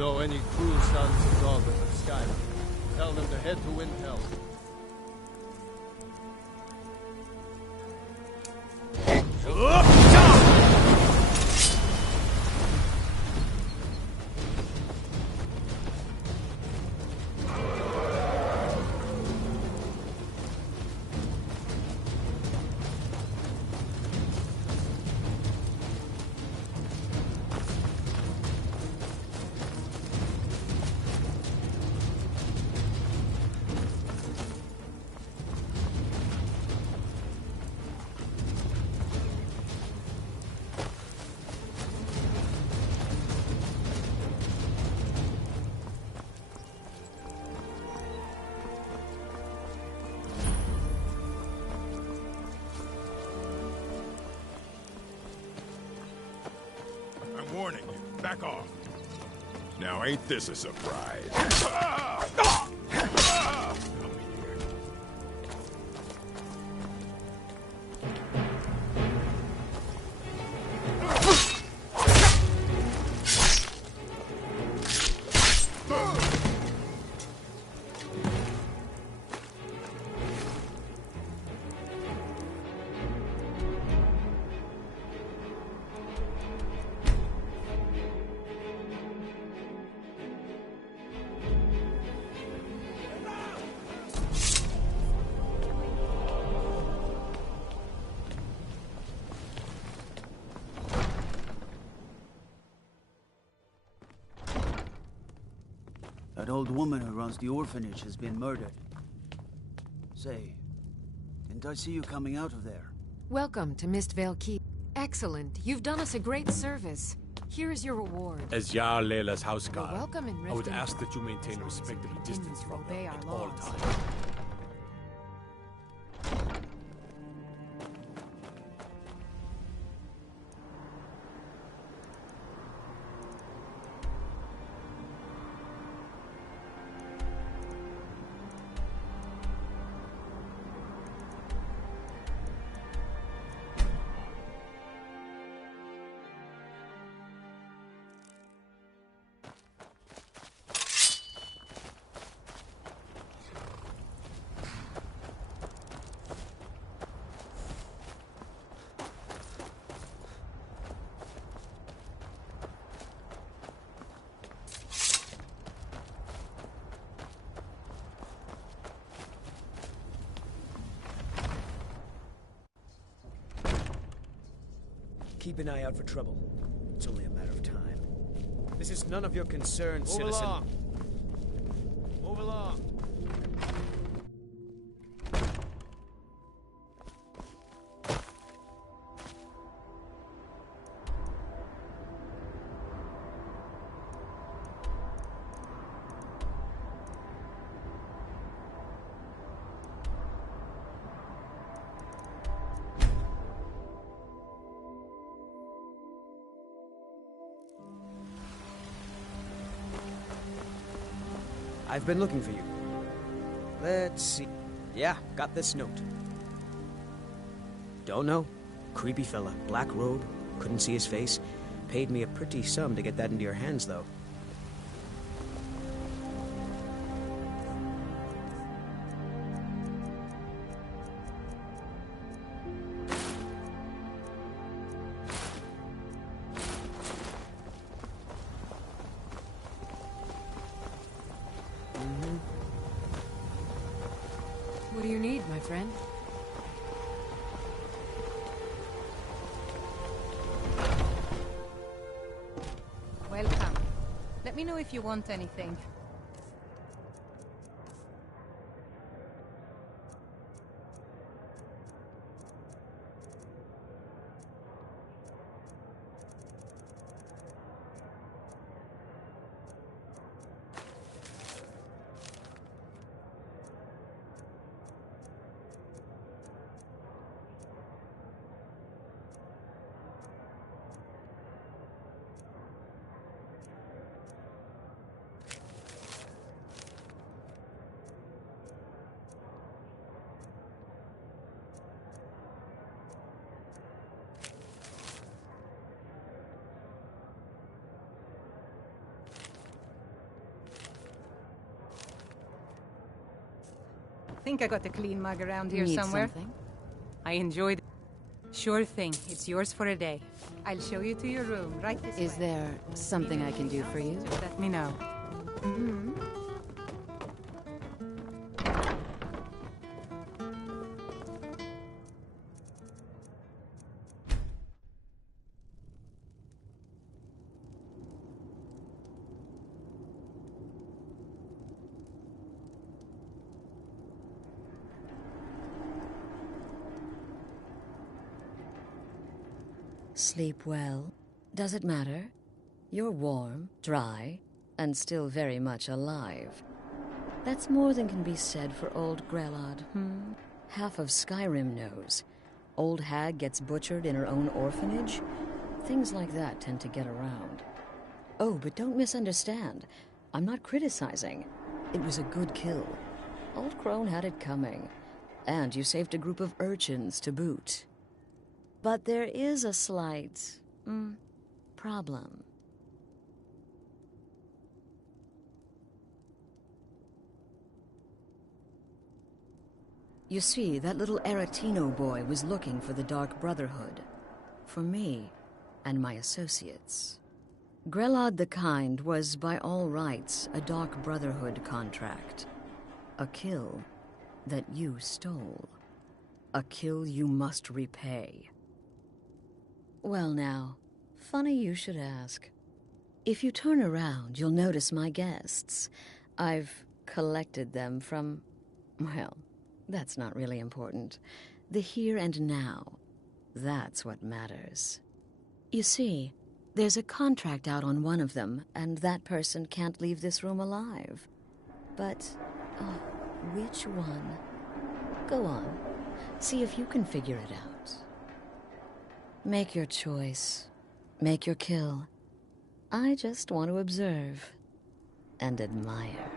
know any true sons and daughters of Skyrim, tell them to head to Windhelm. Warning you, back off. Now ain't this a surprise? That old woman who runs the orphanage has been murdered. Say, didn't I see you coming out of there? Welcome to Mistvale Keep. Excellent. You've done us a great service. Here is your reward. As Jarl Leila's house guard, welcome in I would Riften. ask that you maintain a respectable distance from obey them our at all laws. times. Keep an eye out for trouble. It's only a matter of time. This is none of your concern, citizen. Move along. I've been looking for you. Let's see. Yeah, got this note. Don't know. Creepy fella. Black robe. Couldn't see his face. Paid me a pretty sum to get that into your hands, though. What do you need, my friend? Welcome. Let me know if you want anything. think I got a clean mug around here Need somewhere. something? I enjoyed. Sure thing. It's yours for a day. I'll show you to your room right this way. Is there something I can do for you? Just let me know. Sleep well. Does it matter? You're warm, dry, and still very much alive. That's more than can be said for old Grelod. Half of Skyrim knows. Old hag gets butchered in her own orphanage. Things like that tend to get around. Oh, but don't misunderstand. I'm not criticizing. It was a good kill. Old Crone had it coming. And you saved a group of urchins to boot. But there is a slight problem. You see, that little Aretino boy was looking for the Dark Brotherhood. For me and my associates. Grelod the Kind was, by all rights, a Dark Brotherhood contract. A kill that you stole. A kill you must repay. Well now, funny you should ask. If you turn around, you'll notice my guests. I've collected them from, well, that's not really important. The here and now. That's what matters. You see, there's a contract out on one of them, and that person can't leave this room alive. But, which one? Go on. See if you can figure it out. Make your choice. Make your kill. I just want to observe and admire.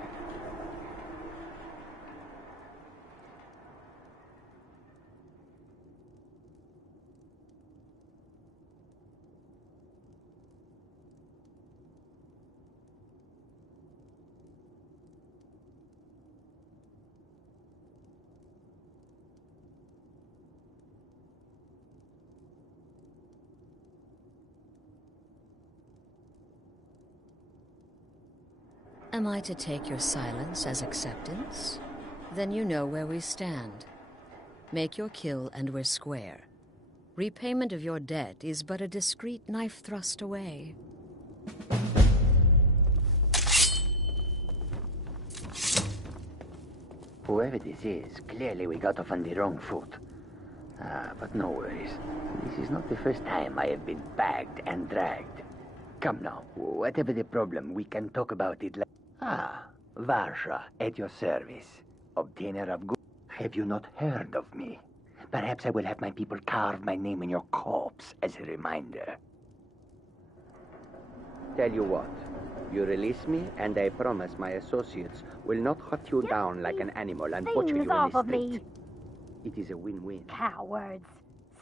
Am I to take your silence as acceptance? Then you know where we stand. Make your kill and we're square. Repayment of your debt is but a discreet knife thrust away. Whoever this is, clearly we got off on the wrong foot. But no worries. This is not the first time I have been bagged and dragged. Come now, whatever the problem, we can talk about it later. Varsha, at your service. Obtainer of good. Have you not heard of me? Perhaps I will have my people carve my name in your corpse as a reminder. Tell you what, you release me, and I promise my associates will not hunt you down like an animal and butcher you in off the of street. me. It is a win-win. Cowards.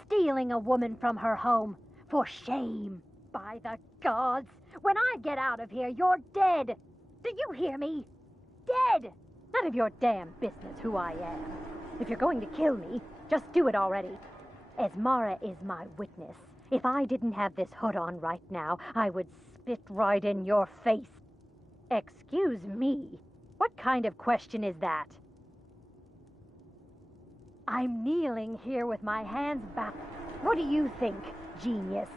Stealing a woman from her home. For shame. By the gods. When I get out of here, you're dead. Do you hear me? Dead. None of your damn business who I am. If you're going to kill me, just do it already. Esmara is my witness. If I didn't have this hood on right now, I would spit right in your face. Excuse me. What kind of question is that? I'm kneeling here with my hands back. What do you think, genius?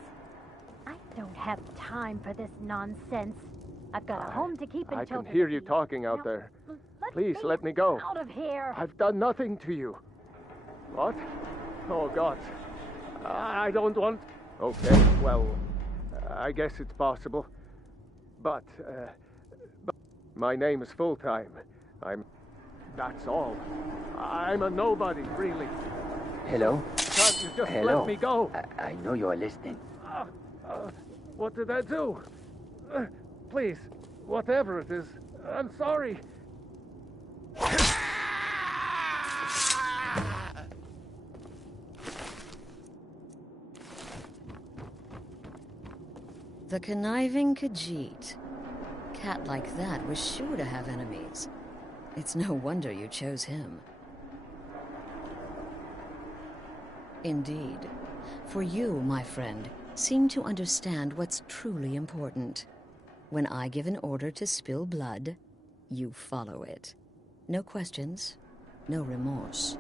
I don't have time for this nonsense. I've got a home to keep until... I can hear you talking out there. Please, let me go. Out of here. I've done nothing to you. What? Oh, God. I don't want... Okay, well, I guess it's possible. But my name is Full-Time. That's all. I'm a nobody, really. Hello? Can't you just Hello? let me go? I know you are listening. What did I do? Please, whatever it is, I'm sorry. The conniving Khajiit. Cat like that was sure to have enemies. It's no wonder you chose him. Indeed. For you, my friend, seem to understand what's truly important. When I give an order to spill blood, you follow it. No questions, no remorse.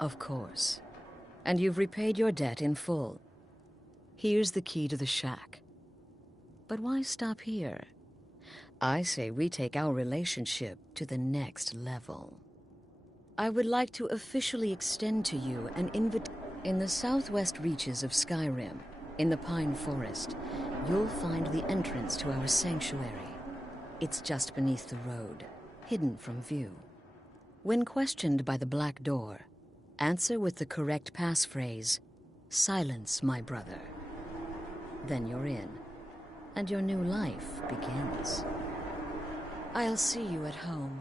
Of course. And you've repaid your debt in full. Here's the key to the shack. But why stop here? I say we take our relationship to the next level. I would like to officially extend to you an invitation. In the southwest reaches of Skyrim, in the Pine Forest, you'll find the entrance to our sanctuary. It's just beneath the road, hidden from view. When questioned by the Black Door, answer with the correct passphrase, "Silence, my brother." Then you're in, and your new life begins. I'll see you at home.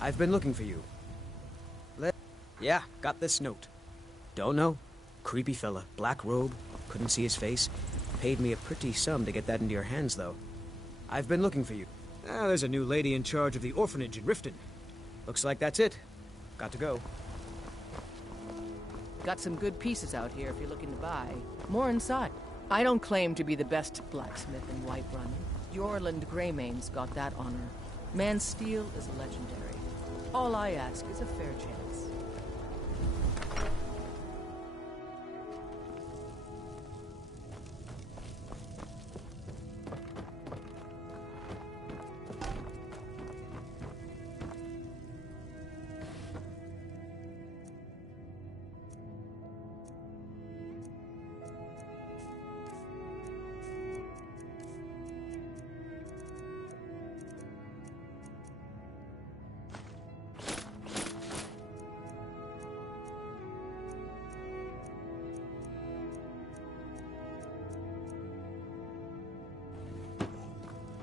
I've been looking for you. Yeah, got this note. Don't know. Creepy fella, black robe, couldn't see his face. Paid me a pretty sum to get that into your hands, though. I've been looking for you. There's a new lady in charge of the orphanage in Riften. Looks like that's it. Got to go. Got some good pieces out here if you're looking to buy. More inside. I don't claim to be the best blacksmith in Whiterun. Jorland Greymane's got that honor. Man's steel is legendary. All I ask is a fair chance.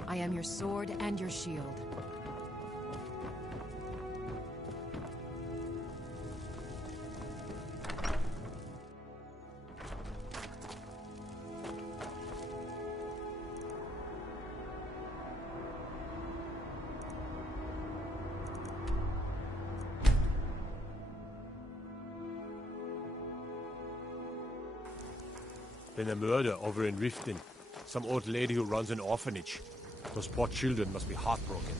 I am your sword and your shield. Been a murder over in Riften. Some old lady who runs an orphanage. Those poor children must be heartbroken.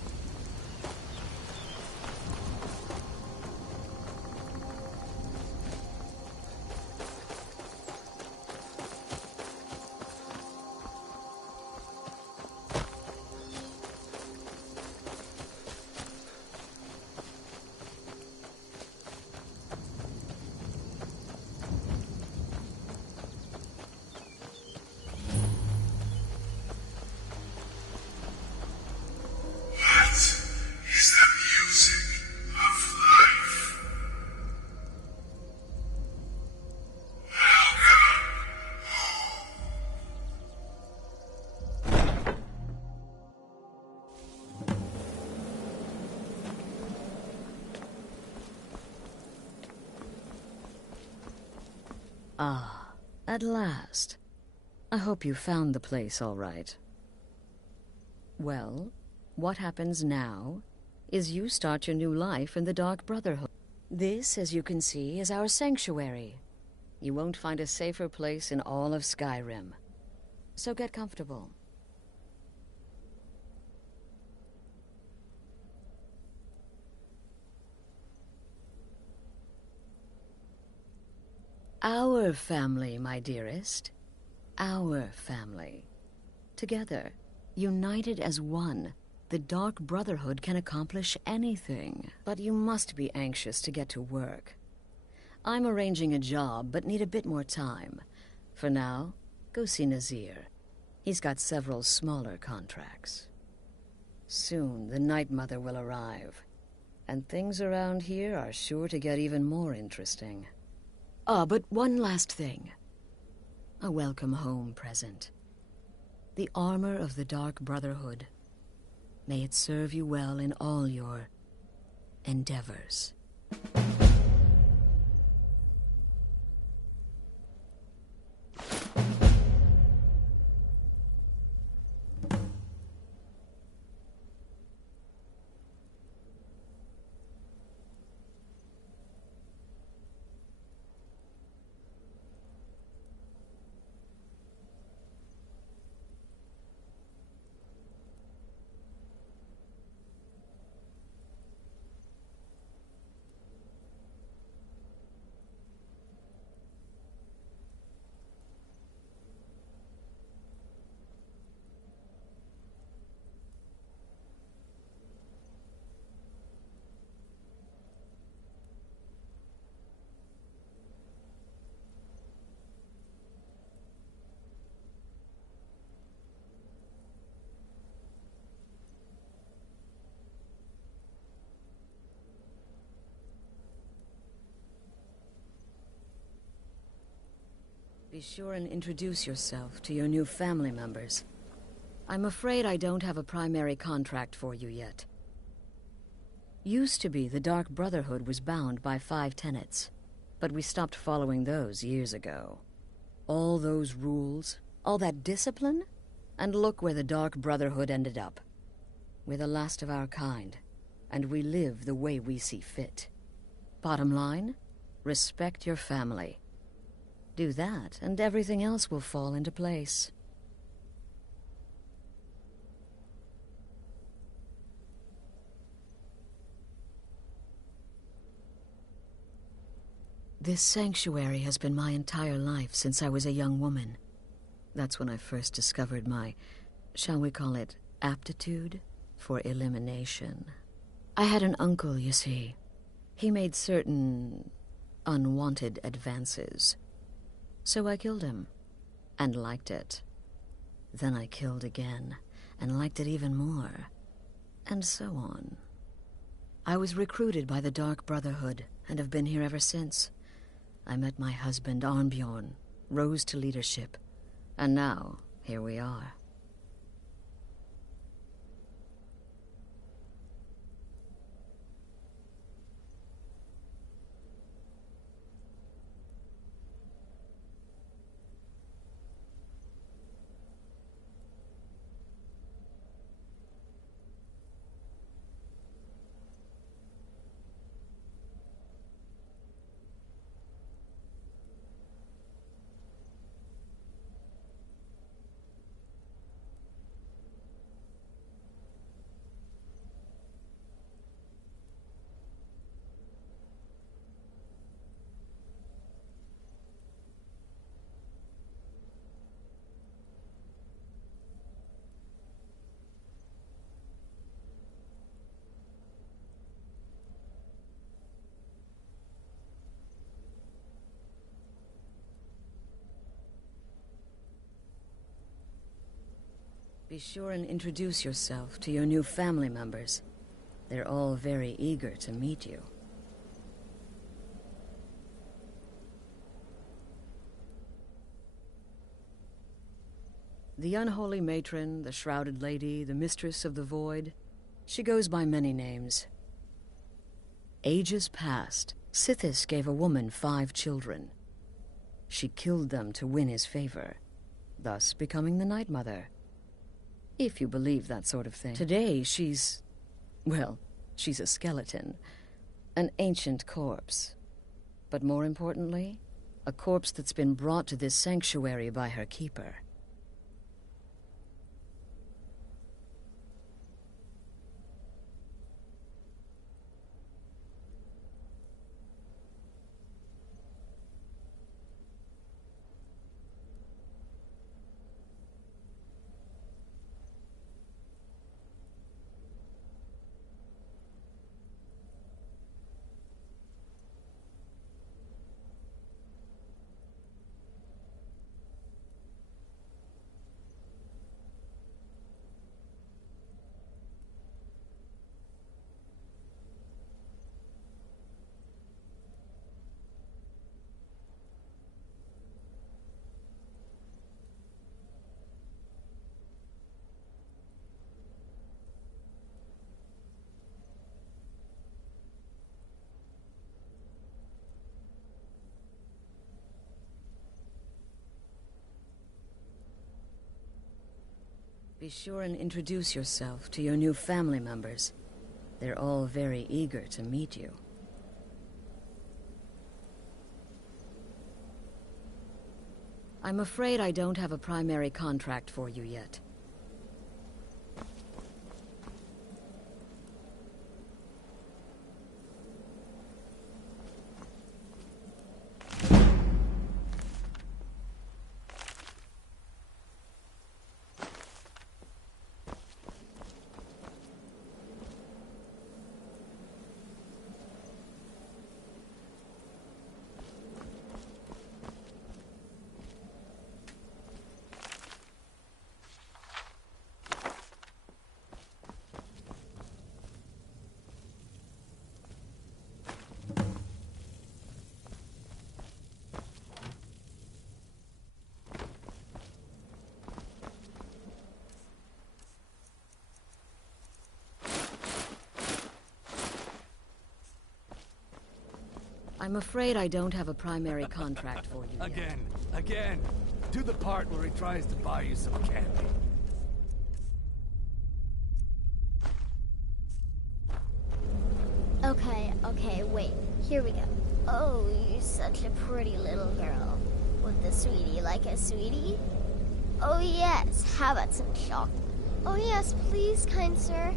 Ah, at last. I hope you found the place all right. Well, what happens now is you start your new life in the Dark Brotherhood. This, as you can see, is our sanctuary. You won't find a safer place in all of Skyrim. So get comfortable. Our family, my dearest. Our family. Together, united as one, the Dark Brotherhood can accomplish anything. But you must be anxious to get to work. I'm arranging a job, but need a bit more time. For now, go see Nazir. He's got several smaller contracts. Soon, the Night Mother will arrive. And things around here are sure to get even more interesting. Ah, but one last thing. A welcome home present. The armor of the Dark Brotherhood. May it serve you well in all your endeavors. Be sure and introduce yourself to your new family members. I'm afraid I don't have a primary contract for you yet. Used to be the Dark Brotherhood was bound by 5 tenets, but we stopped following those years ago. All those rules, all that discipline, and look where the Dark Brotherhood ended up. We're the last of our kind, and we live the way we see fit. Bottom line, respect your family. Do that, and everything else will fall into place. This sanctuary has been my entire life since I was a young woman. That's when I first discovered my, shall we call it, aptitude for elimination. I had an uncle, you see. He made certain unwanted advances. So I killed him, and liked it. Then I killed again, and liked it even more, and so on. I was recruited by the Dark Brotherhood, and have been here ever since. I met my husband, Arnbjorn, rose to leadership, and now, here we are. Be sure and introduce yourself to your new family members. They're all very eager to meet you. The unholy matron, the shrouded lady, the mistress of the void. She goes by many names. Ages past, Sithis gave a woman 5 children. She killed them to win his favor, thus becoming the Night Mother. If you believe that sort of thing. Today, she's... well, she's a skeleton. An ancient corpse. But more importantly, a corpse that's been brought to this sanctuary by her keeper. Be sure and introduce yourself to your new family members. They're all very eager to meet you. I'm afraid I don't have a primary contract for you yet. I'm afraid I don't have a primary contract for you yet. Again. Do the part where he tries to buy you some candy. Okay, wait. Here we go. Oh, you're such a pretty little girl. With the sweetie like a sweetie? Oh yes, how about some chocolate? Oh yes, please, kind sir.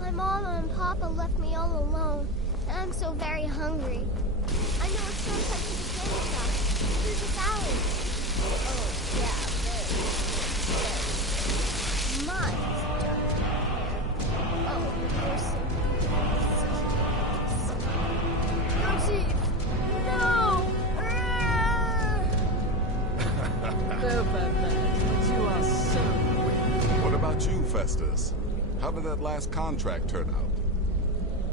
My mama and papa left me all alone, and I'm so very hungry. I know a shortcut to the candy shop. Through this alley. Oh, yeah, very. Mine. Oh, you're so Thief! No! Perfect, man. You are so weak. What about you, Festus? How did that last contract turn out?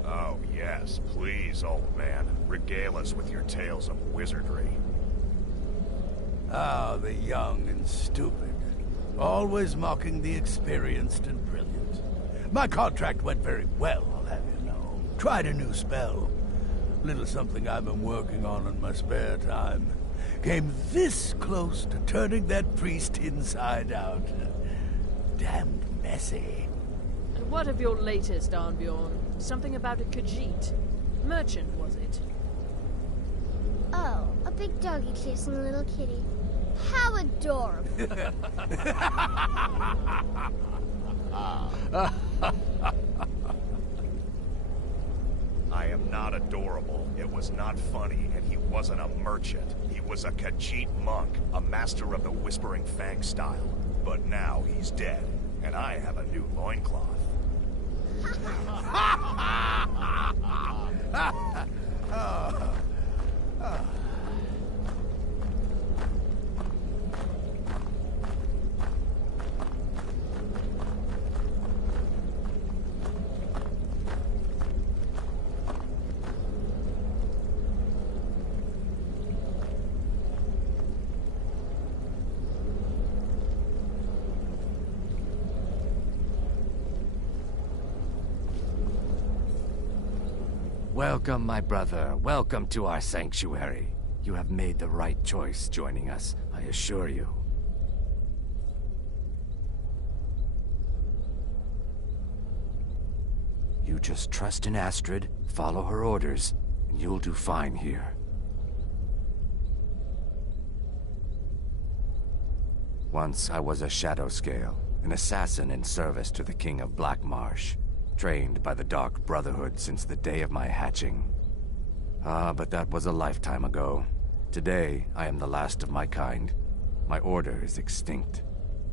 Oh, yes. Please, old man. Regale us with your tales of wizardry. Ah, the young and stupid. Always mocking the experienced and brilliant. My contract went very well, I'll have you know. Tried a new spell. Little something I've been working on in my spare time. Came this close to turning that priest inside out. Damned messy. And what of your latest, Arnbjorn? Something about a Khajiit. Merchant, was it? Oh, a big doggy chasing a little kitty. How adorable. I am not adorable. It was not funny, and he wasn't a merchant. He was a Khajiit monk, a master of the Whispering Fang style. But now he's dead, and I have a new loincloth. Welcome, my brother. Welcome to our sanctuary. You have made the right choice joining us, I assure you. You just trust in Astrid, follow her orders, and you'll do fine here. Once I was a Shadow Scale, an assassin in service to the King of Black Marsh, trained by the Dark Brotherhood since the day of my hatching. But that was a lifetime ago. Today, I am the last of my kind. My order is extinct.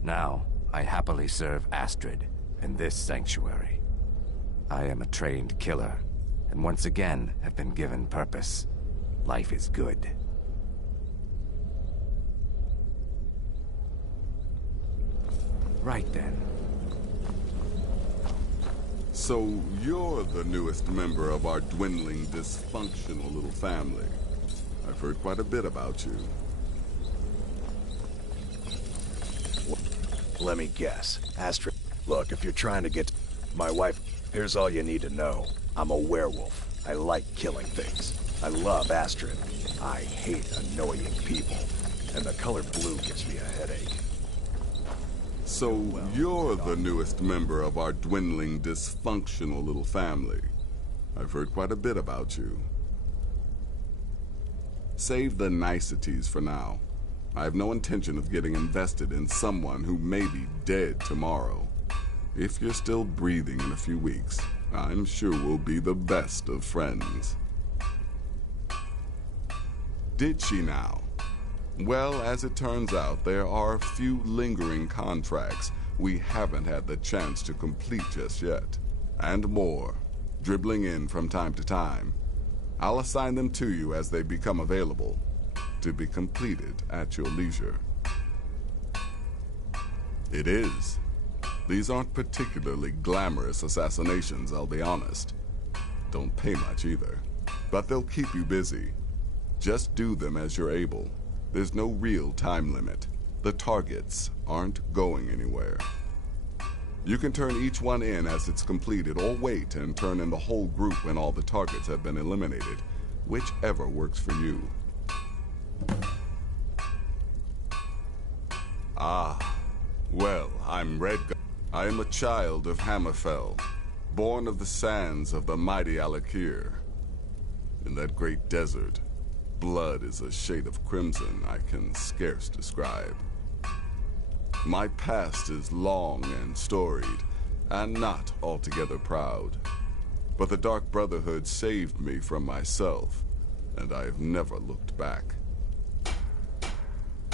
Now, I happily serve Astrid and this sanctuary. I am a trained killer, and once again have been given purpose. Life is good. Right then. So, you're the newest member of our dwindling, dysfunctional little family. I've heard quite a bit about you. Let me guess. Astrid, look, if you're trying to get my wife, here's all you need to know. I'm a werewolf. I like killing things. I love Astrid. I hate annoying people. And the color blue gives me a headache. So, you're the newest member of our dwindling, dysfunctional little family. I've heard quite a bit about you. Save the niceties for now. I have no intention of getting invested in someone who may be dead tomorrow. If you're still breathing in a few weeks, I'm sure we'll be the best of friends. Did she now? Well, as it turns out, there are a few lingering contracts we haven't had the chance to complete just yet. And more, dribbling in from time to time. I'll assign them to you as they become available, to be completed at your leisure. It is. These aren't particularly glamorous assassinations, I'll be honest. Don't pay much either. But they'll keep you busy. Just do them as you're able. There's no real time limit. The targets aren't going anywhere. You can turn each one in as it's completed, or wait and turn in the whole group when all the targets have been eliminated, whichever works for you. Well, I'm Redguard. I am a child of Hammerfell, born of the sands of the mighty Alakir. In that great desert, blood is a shade of crimson I can scarce describe. My past is long and storied, and not altogether proud. But the Dark Brotherhood saved me from myself, and I have never looked back.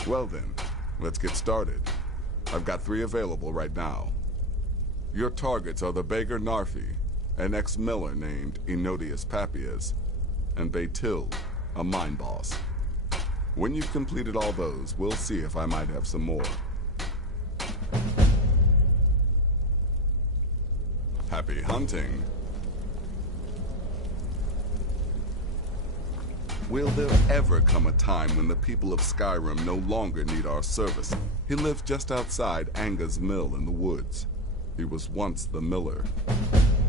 Well then, let's get started. I've got 3 available right now. Your targets are the beggar Narfi, an ex-miller named Enodius Papias, and Baytil, a mine boss. When you've completed all those, we'll see if I might have some more. Happy hunting. Will there ever come a time when the people of Skyrim no longer need our service? He lived just outside Anga's mill in the woods. He was once the miller.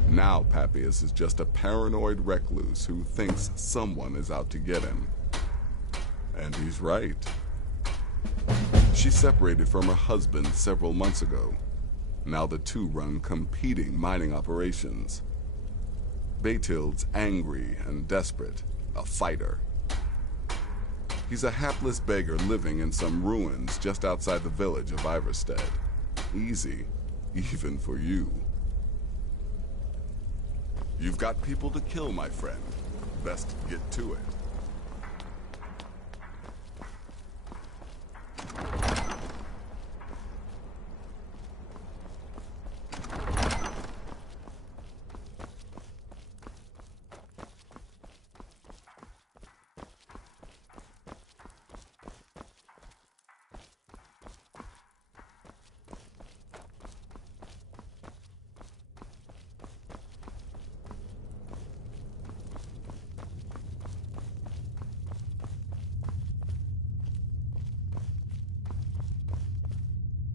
Now Papias is just a paranoid recluse who thinks someone is out to get him. And he's right. She separated from her husband several months ago. Now the two run competing mining operations. Baytild's angry and desperate, a fighter. He's a hapless beggar living in some ruins just outside the village of Iverstead. Easy, even for you. You've got people to kill, my friend. Best get to it.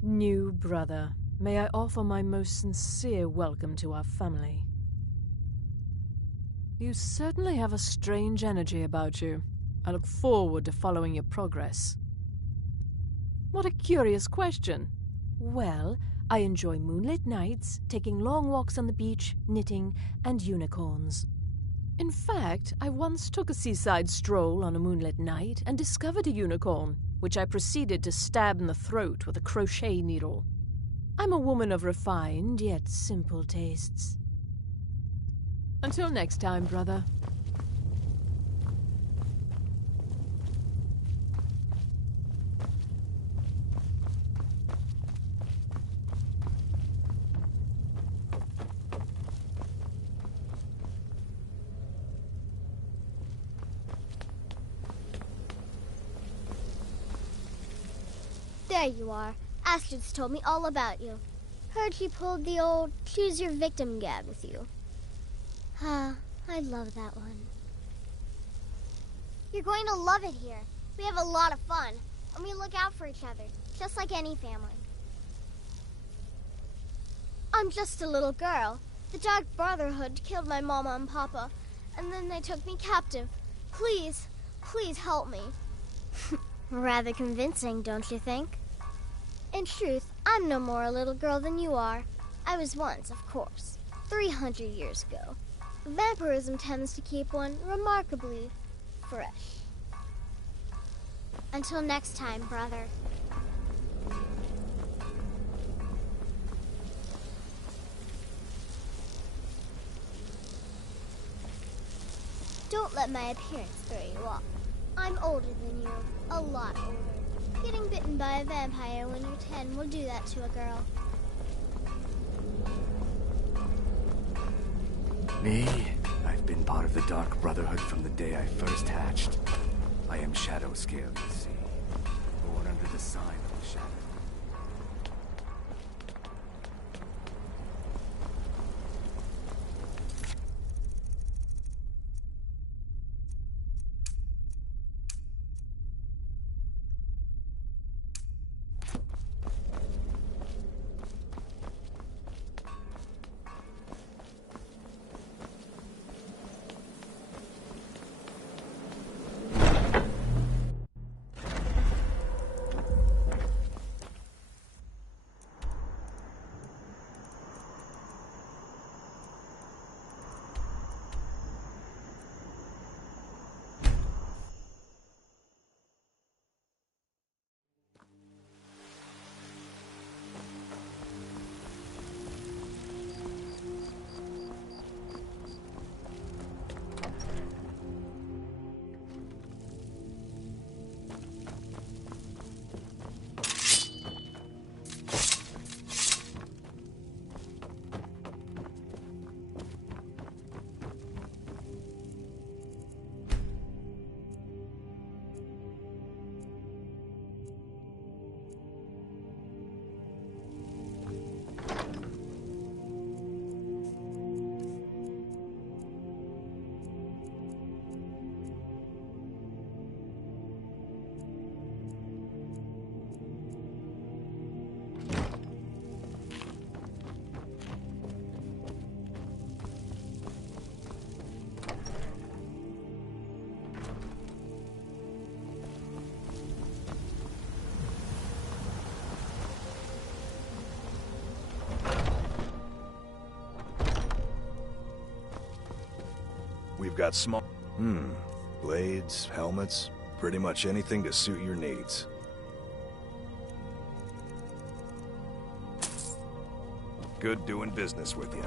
New brother, may I offer my most sincere welcome to our family. You certainly have a strange energy about you. I look forward to following your progress. What a curious question. Well, I enjoy moonlit nights, taking long walks on the beach, knitting, and unicorns. In fact, I once took a seaside stroll on a moonlit night and discovered a unicorn, which I proceeded to stab in the throat with a crochet needle. I'm a woman of refined yet simple tastes. Until next time, brother. There you are. Astrid's told me all about you. Heard you pulled the old choose your victim gag with you. Ah, I love that one. You're going to love it here. We have a lot of fun, and we look out for each other, just like any family. I'm just a little girl. The Dark Brotherhood killed my mama and papa, and then they took me captive. Please, please help me. Rather convincing, don't you think? In truth, I'm no more a little girl than you are. I was once, of course, 300 years ago. Vampirism tends to keep one remarkably fresh. Until next time, brother. Don't let my appearance throw you off. I'm older than you, a lot older. Getting bitten by a vampire when you're 10 will do that to a girl. Me? I've been part of the Dark Brotherhood from the day I first hatched. I am Shadow Scale, you see. Born under the sign of the Shadow. We've got small... blades, helmets, pretty much anything to suit your needs. Good doing business with you.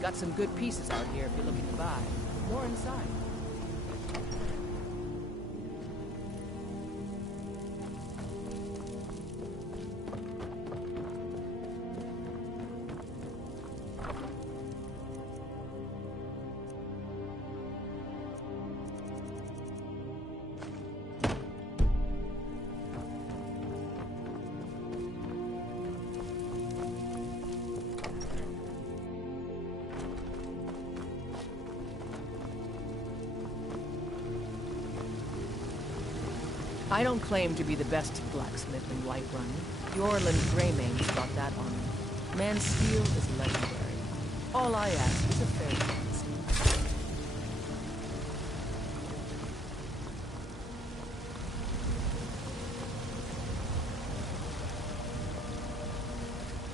Got some good pieces out here if you're looking to buy. More inside. I don't claim to be the best blacksmith in Whiterun. Yorland Greymane's got that honor. Man's steel is legendary. All I ask is a fair chance.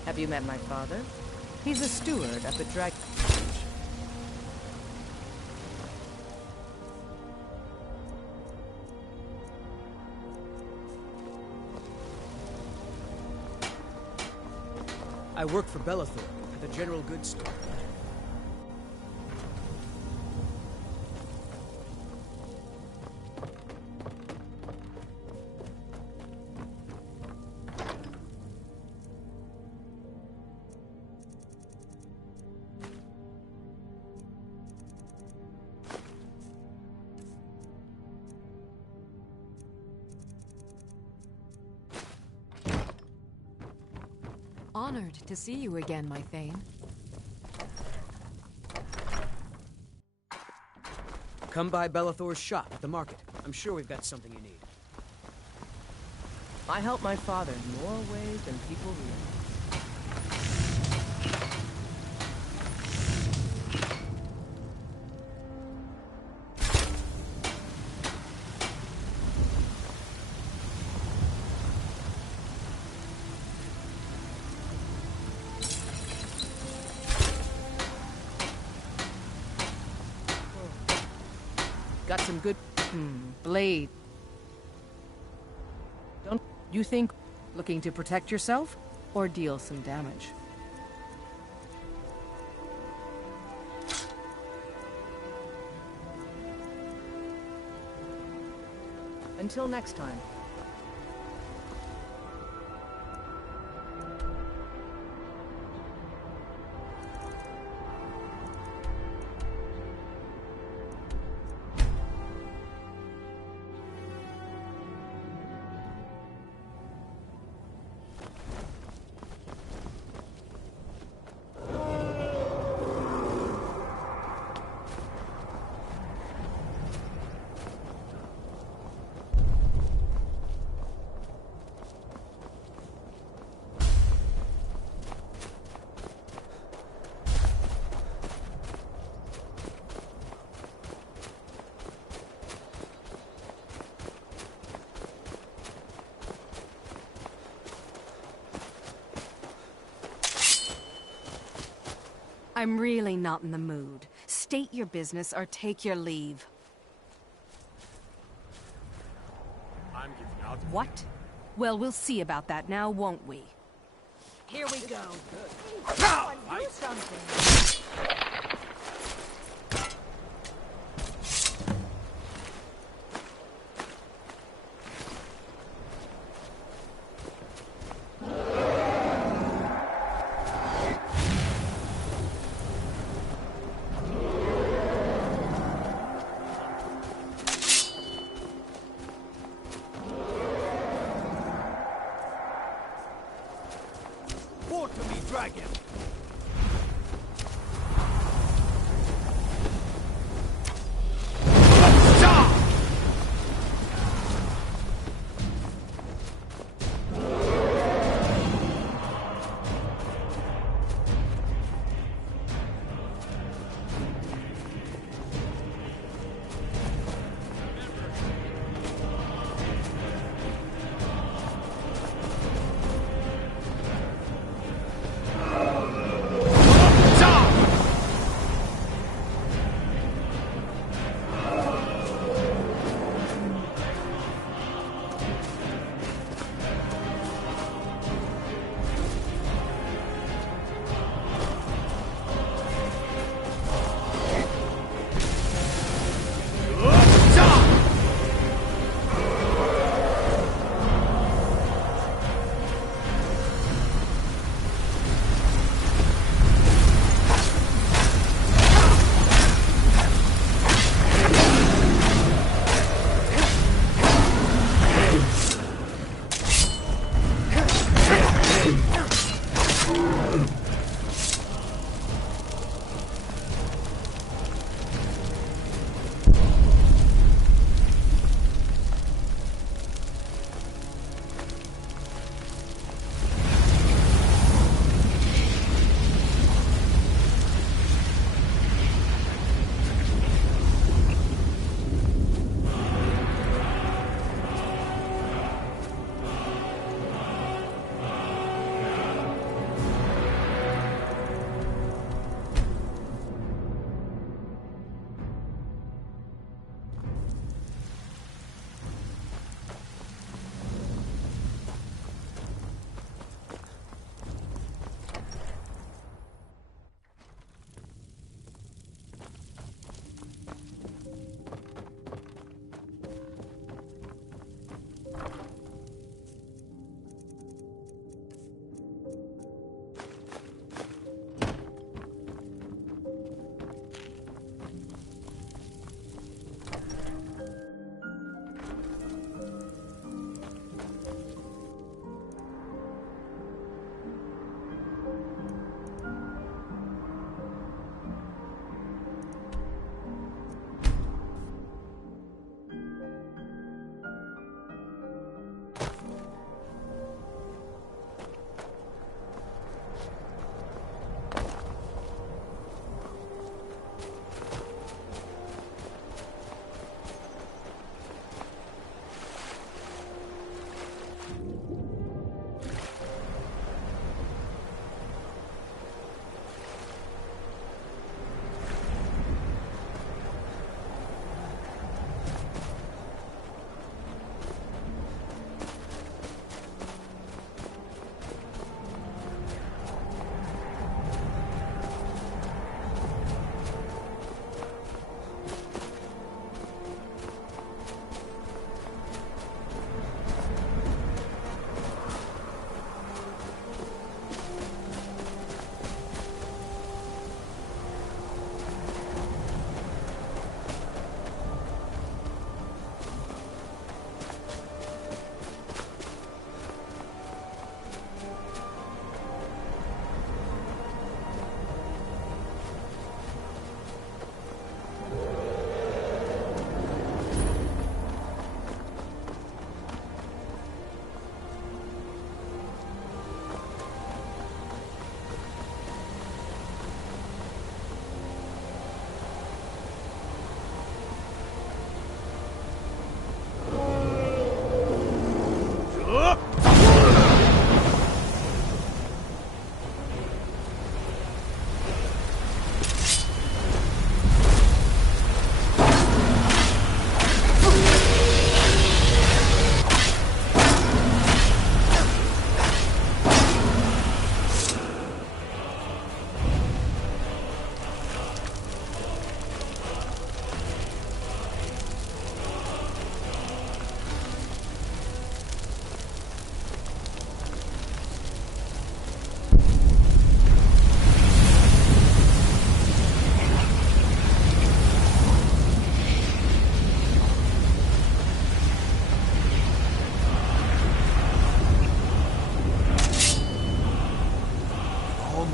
Have you met my father? He's a steward up at Dragon. I work for Bellathor at the general goods store. Honored to see you again, my Thane. Come by Bellathor's shop at the market. I'm sure we've got something you need. I help my father in more ways than people realize. Got some good blade. Don't you think looking to protect yourself or deal some damage? Until next time. I'm really not in the mood. State your business or take your leave. I'm giving out. What? Well, we'll see about that now, won't we? Here we go. Someone do something. Dragon!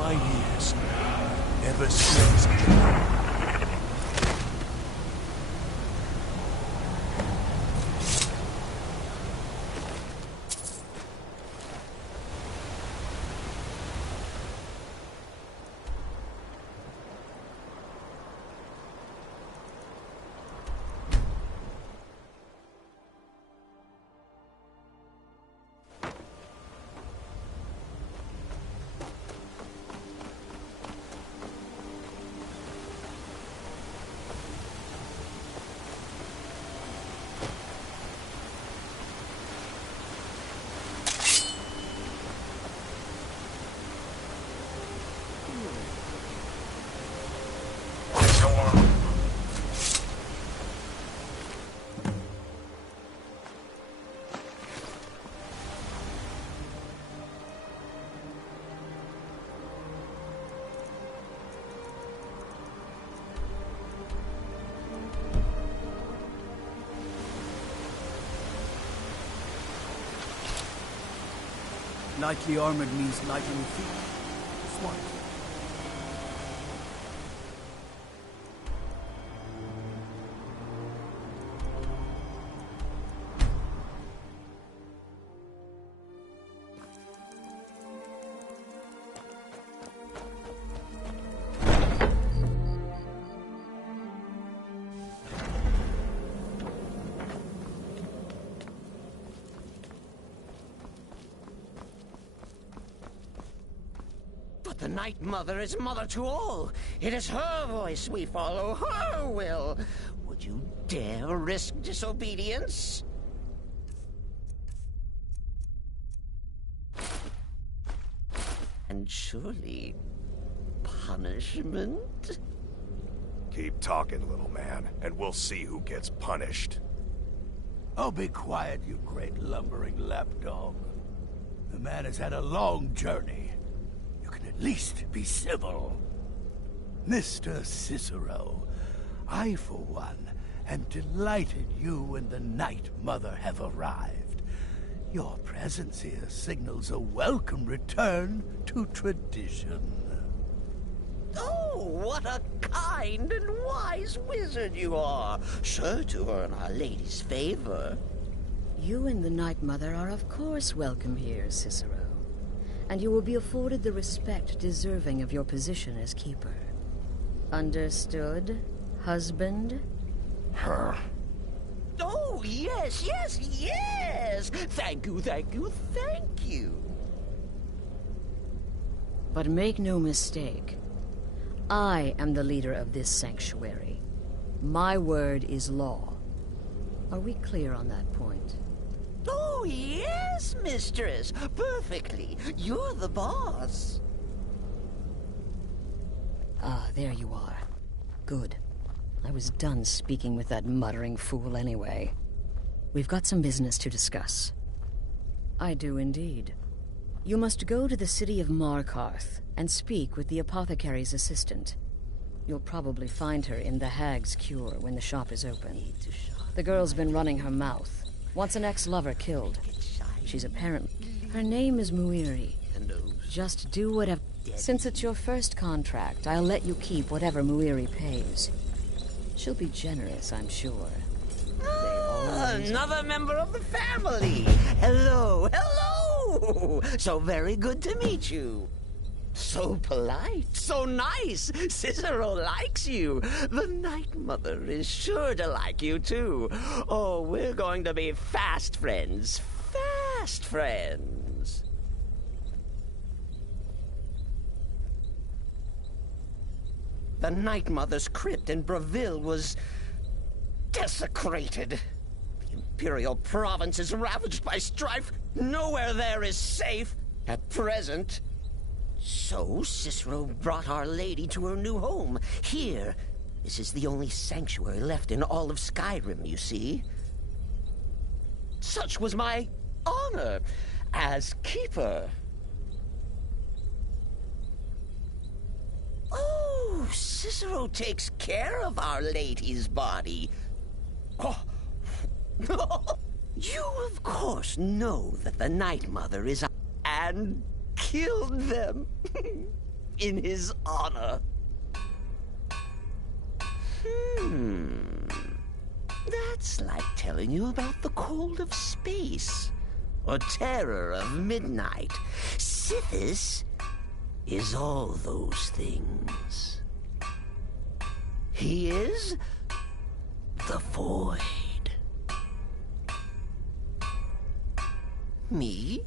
my years, never seen such a... Lightly armored means light on feet. Smart. The Night Mother is mother to all. It is her voice we follow, her will. Would you dare risk disobedience? And surely punishment? Keep talking, little man, and we'll see who gets punished. Oh, be quiet, you great lumbering lapdog. The man has had a long journey. At least be civil. Mr. Cicero, I, for one, am delighted you and the Night Mother have arrived. Your presence here signals a welcome return to tradition. Oh, what a kind and wise wizard you are, sure to earn Our Lady's favor. You and the Night Mother are of course welcome here, Cicero. And you will be afforded the respect deserving of your position as keeper. Understood, husband? Her. Oh, yes, yes, yes! Thank you, thank you, thank you! But make no mistake. I am the leader of this sanctuary. My word is law. Are we clear on that point? Oh, yes, mistress. Perfectly. You're the boss. Ah, there you are. Good. I was done speaking with that muttering fool anyway. We've got some business to discuss. I do indeed. You must go to the city of Markarth and speak with the apothecary's assistant. You'll probably find her in the Hag's Cure when the shop is open. The girl's been running her mouth. Wants an ex-lover killed. She's apparently... Her name is Muiri. Just do whatever... Since it's your first contract, I'll let you keep whatever Muiri pays. She'll be generous, I'm sure. Another member of the family! Hello, hello! So very good to meet you. So polite, so nice. Cicero likes you. The Night Mother is sure to like you, too. Oh, we're going to be fast friends. Fast friends. The Night Mother's crypt in Breville was desecrated. The Imperial province is ravaged by strife. Nowhere there is safe at present. So Cicero brought Our Lady to her new home. Here, this is the only sanctuary left in all of Skyrim, you see. Such was my honor as keeper. Oh, Cicero takes care of Our Lady's body. Oh. You, of course, know that the Night Mother is... and killed them. in his honor. That's like telling you about the cold of space, or terror of midnight. Sithis is all those things. He is the void. Me?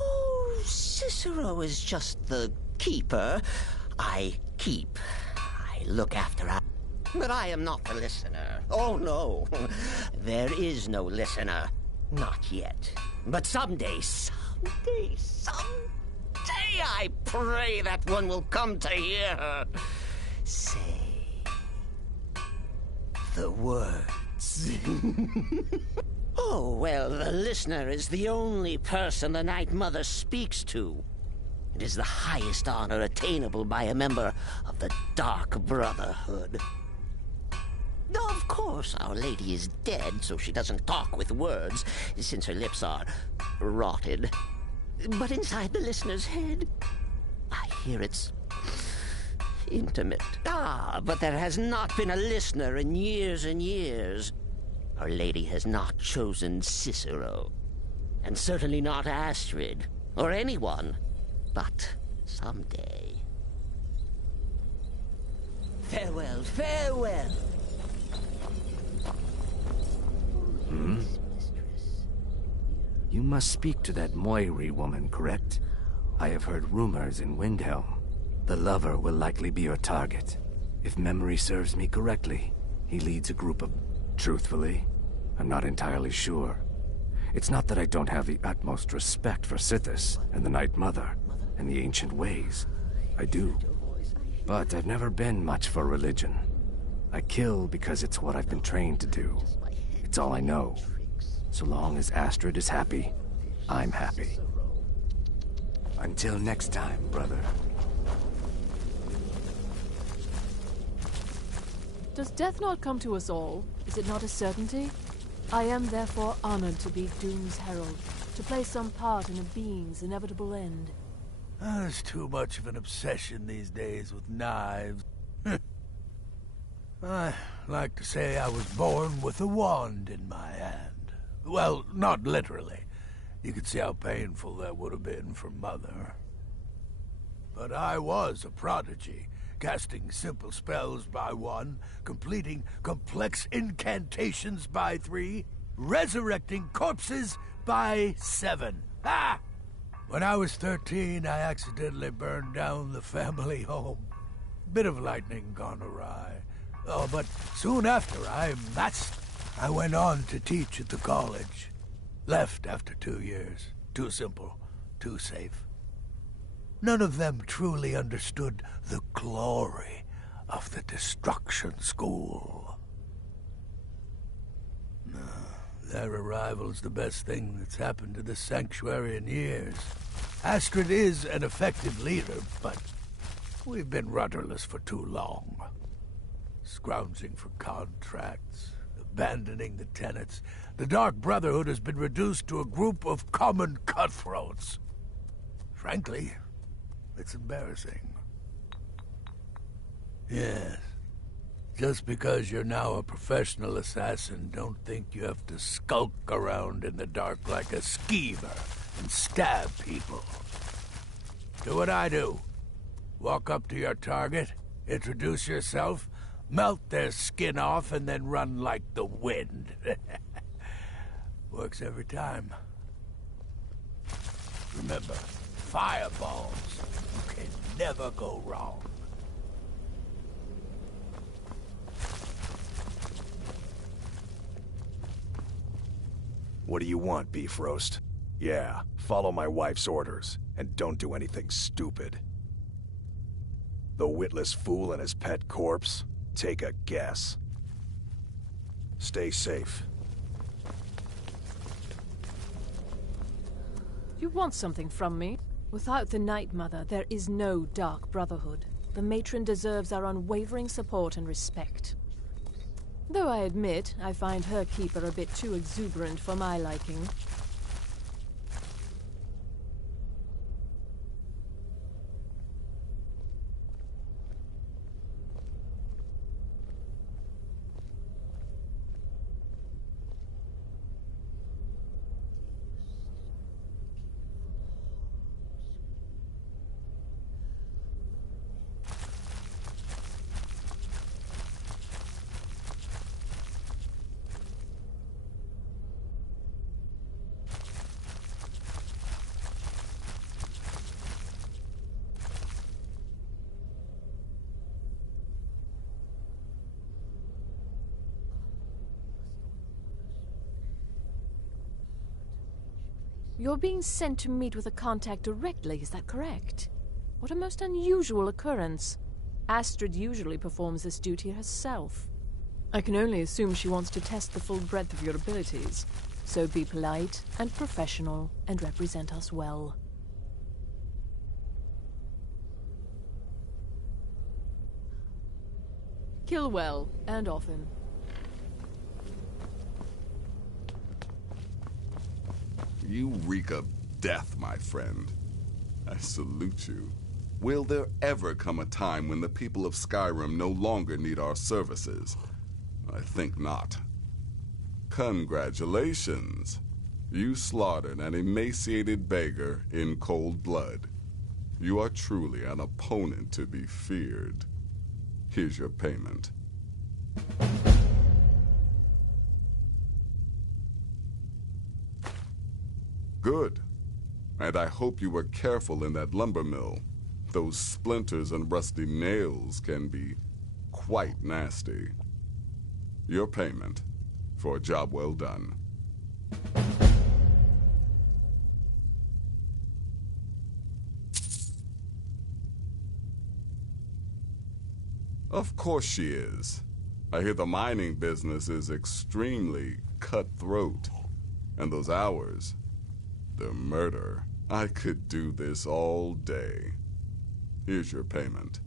Oh, Cicero is just the keeper. I keep. I look after. But I am not the listener. Oh, no. There is no listener. Not yet. But someday, I pray that one will come to hear her say the words. Oh, well, the listener is the only person the Night Mother speaks to. It is the highest honor attainable by a member of the Dark Brotherhood. Of course, Our Lady is dead, so she doesn't talk with words, since her lips are rotted. But inside the listener's head, I hear it's intimate. But there has not been a listener in years and years. Our Lady has not chosen Cicero, and certainly not Astrid, or anyone. But someday. Farewell, farewell. You must speak to that Moiri woman, correct? I have heard rumors in Windhelm. The lover will likely be your target. If memory serves me correctly, he leads a group of... Truthfully, I'm not entirely sure. It's not that I don't have the utmost respect for Sithis and the Night Mother and the ancient ways. I do. But I've never been much for religion. I kill because it's what I've been trained to do. It's all I know. So long as Astrid is happy, I'm happy. Until next time, brother. Does death not come to us all? Is it not a certainty? I am therefore honored to be Doom's herald, to play some part in a being's inevitable end. There's too much of an obsession these days with knives. I like to say I was born with a wand in my hand. Well, not literally. You could see how painful that would have been for Mother. But I was a prodigy, casting simple spells by 1, completing complex incantations by 3, resurrecting corpses by 7. Ha! When I was 13, I accidentally burned down the family home. Bit of lightning gone awry. Oh, but soon after I went on to teach at the college. Left after 2 years. Too simple, too safe. None of them truly understood the glory of the Destruction School. Their arrival's the best thing that's happened to the Sanctuary in years. Astrid is an effective leader, but we've been rudderless for too long. Scrounging for contracts, abandoning the tenets. The Dark Brotherhood has been reduced to a group of common cutthroats. Frankly, it's embarrassing. Yes. Just because you're now a professional assassin, don't think you have to skulk around in the dark like a skeever and stab people. Do what I do. Walk up to your target, introduce yourself, melt their skin off, and then run like the wind. Works every time. Remember, fireballs. You can never go wrong. What do you want, Beef Roast? Yeah, follow my wife's orders, and don't do anything stupid. The witless fool and his pet corpse? Take a guess. Stay safe. You want something from me? Without the Night Mother, there is no Dark Brotherhood. The matron deserves our unwavering support and respect. Though I admit, I find her keeper a bit too exuberant for my liking. You're being sent to meet with a contact directly, is that correct? What a most unusual occurrence. Astrid usually performs this duty herself. I can only assume she wants to test the full breadth of your abilities. So be polite and professional and represent us well. Kill well and often. You reek of death, my friend. I salute you. Will there ever come a time when the people of Skyrim no longer need our services? I think not. Congratulations. You slaughtered an emaciated beggar in cold blood. You are truly an opponent to be feared. Here's your payment. Good. And I hope you were careful in that lumber mill. Those splinters and rusty nails can be quite nasty. Your payment for a job well done. Of course she is. I hear the mining business is extremely cutthroat. And those hours, the murder. I could do this all day. Here's your payment.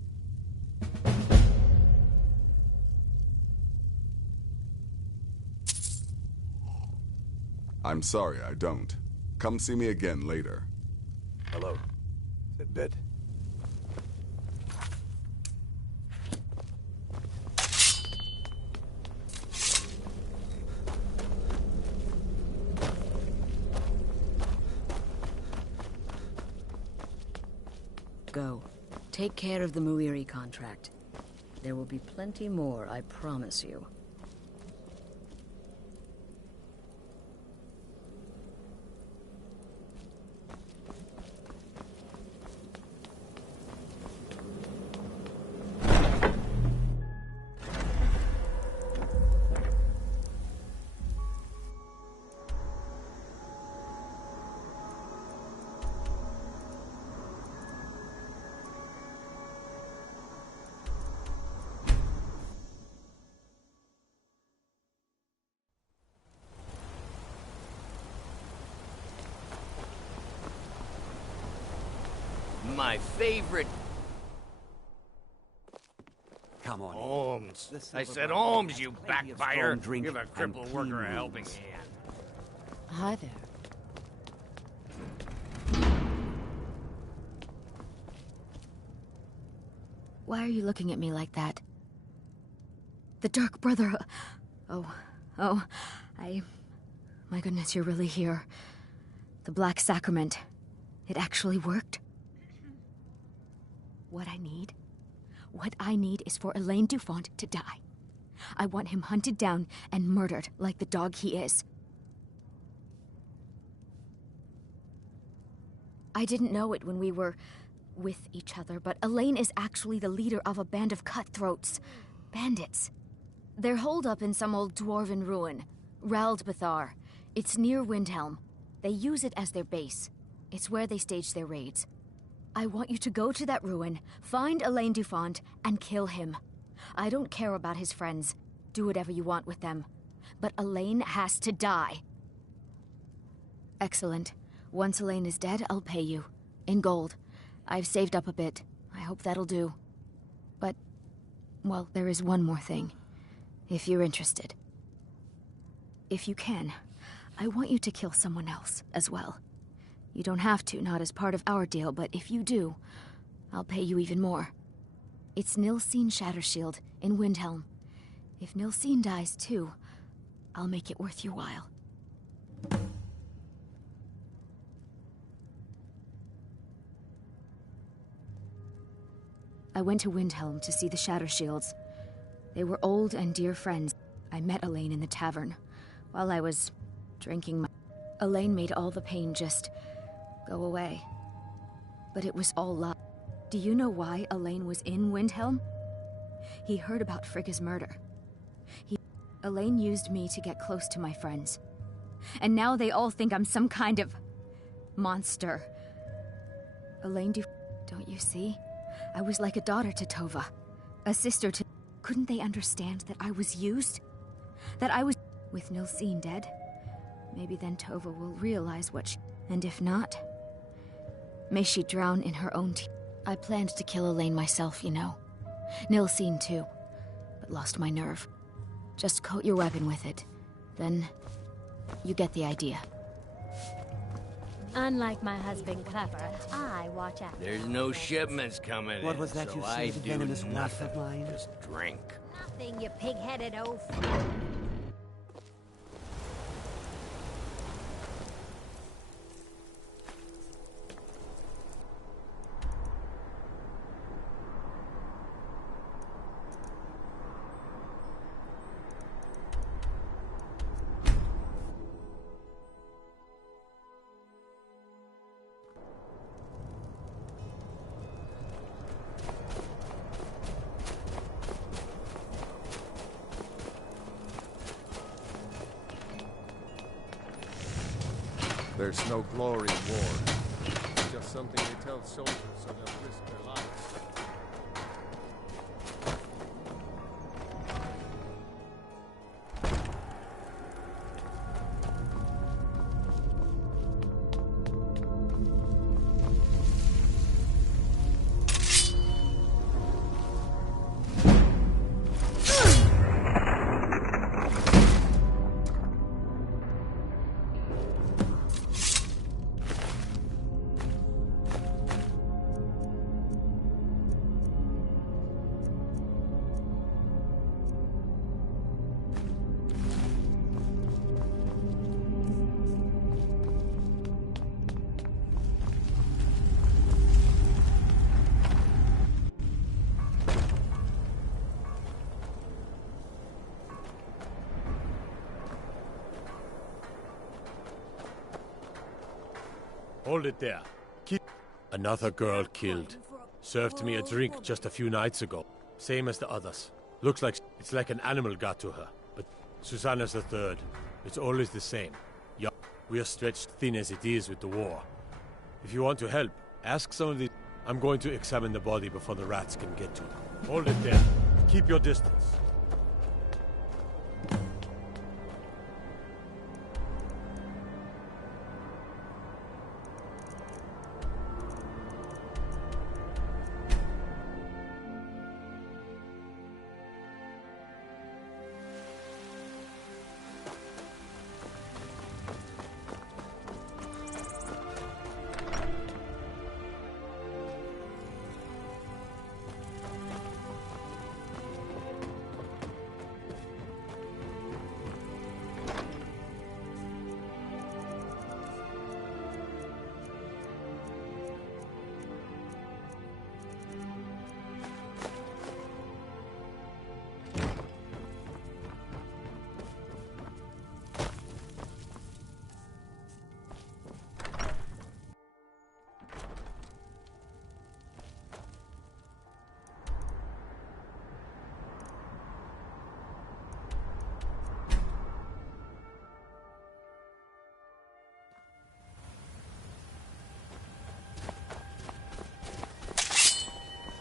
I'm sorry, I don't. Come see me again later. Hello. Sit bit. Go. Take care of the Muiri contract. There will be plenty more, I promise you. My favorite. Come on. Holmes. I said Holmes, you backbiter. Give a crippled worker a helping hand. Hi there. Why are you looking at me like that? The Dark Brother... My goodness, you're really here. The Black Sacrament. It actually worked? What I need is for Elaine Dufont to die. I want him hunted down and murdered like the dog he is. I didn't know it when we were with each other, but Elaine is actually the leader of a band of cutthroats. Bandits. They're holed up in some old dwarven ruin. Raldbathar. It's near Windhelm. They use it as their base. It's where they stage their raids. I want you to go to that ruin, find Elaine Dufont, and kill him. I don't care about his friends. Do whatever you want with them. But Elaine has to die. Excellent. Once Elaine is dead, I'll pay you. In gold. I've saved up a bit. I hope that'll do. But, well, there is one more thing. If you're interested. If you can, I want you to kill someone else as well. You don't have to, not as part of our deal, but if you do, I'll pay you even more. It's Nilsine Shattershield in Windhelm. If Nilsine dies too, I'll make it worth your while. I went to Windhelm to see the Shattershields. They were old and dear friends. I met Elaine in the tavern while I was drinking my... Elaine made all the pain just go away. But it was all love. Do you know why Elaine was in Windhelm? He heard about Frigga's murder. Elaine used me to get close to my friends. And now they all think I'm some kind of monster. Elaine, don't you see? I was like a daughter to Tova. A sister to... Couldn't they understand that I was used? That I was... With Nilsine dead? Maybe then Tova will realize what she... And if not... May she drown in her own I planned to kill Elaine myself, you know. Nilsine too. But lost my nerve. Just coat your weapon with it. Then... You get the idea. Unlike my husband Clever, I watch out. There's no shipments coming What in, was that so you I said, do venomous wife nothing. of mine? Just drink. Nothing, you pig-headed oaf. There's no glory in war. It's just something they tell soldiers so they'll risk their lives. Hold it there. Keep... Another girl killed. Served me a drink just a few nights ago. Same as the others. Looks like it's like an animal got to her. But Susanna's the third. It's always the same. Yeah, we are stretched thin as it is with the war. If you want to help, ask some of the... I'm going to examine the body before the rats can get to it. Hold it there. Keep your distance.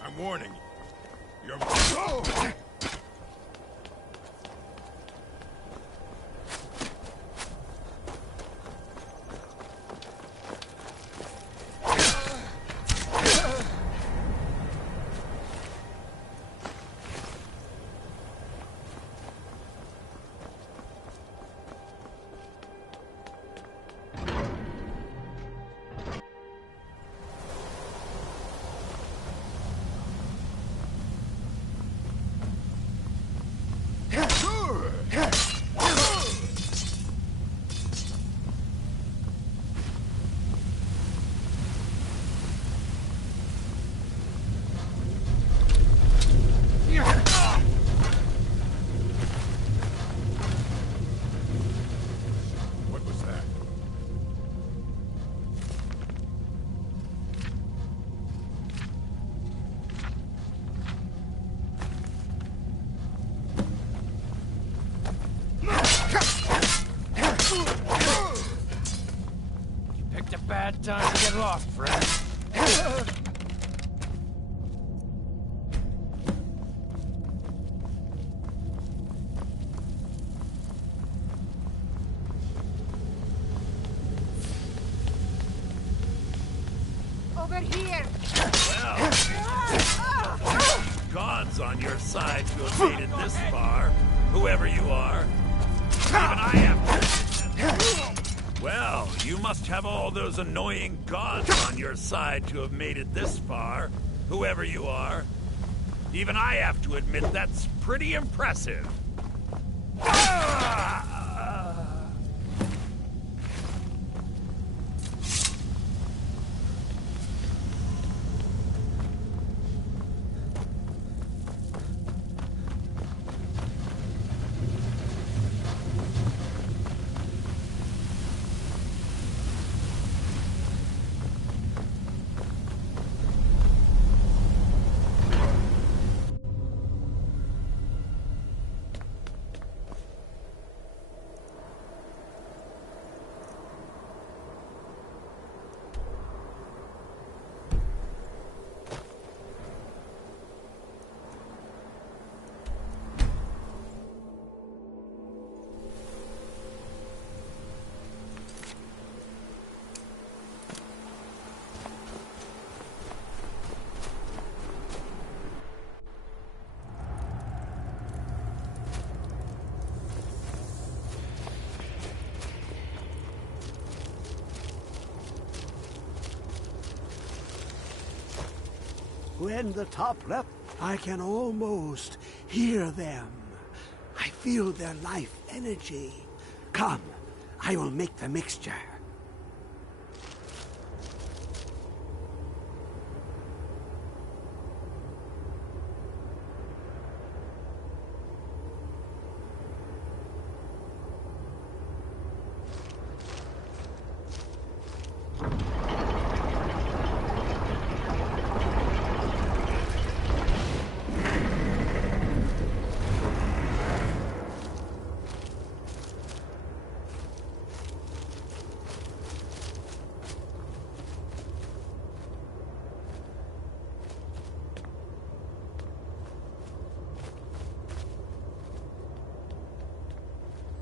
I'm warning you. You're... Oh! Time to get lost, friend. Over here! Well, God's on your side to have made it this far, whoever you are. Even I have. Well, you must have all those annoying gods on your side to have made it this far, whoever you are. Even I have to admit that's pretty impressive. When the top left, I can almost hear them. I feel their life energy. Come, I will make the mixture.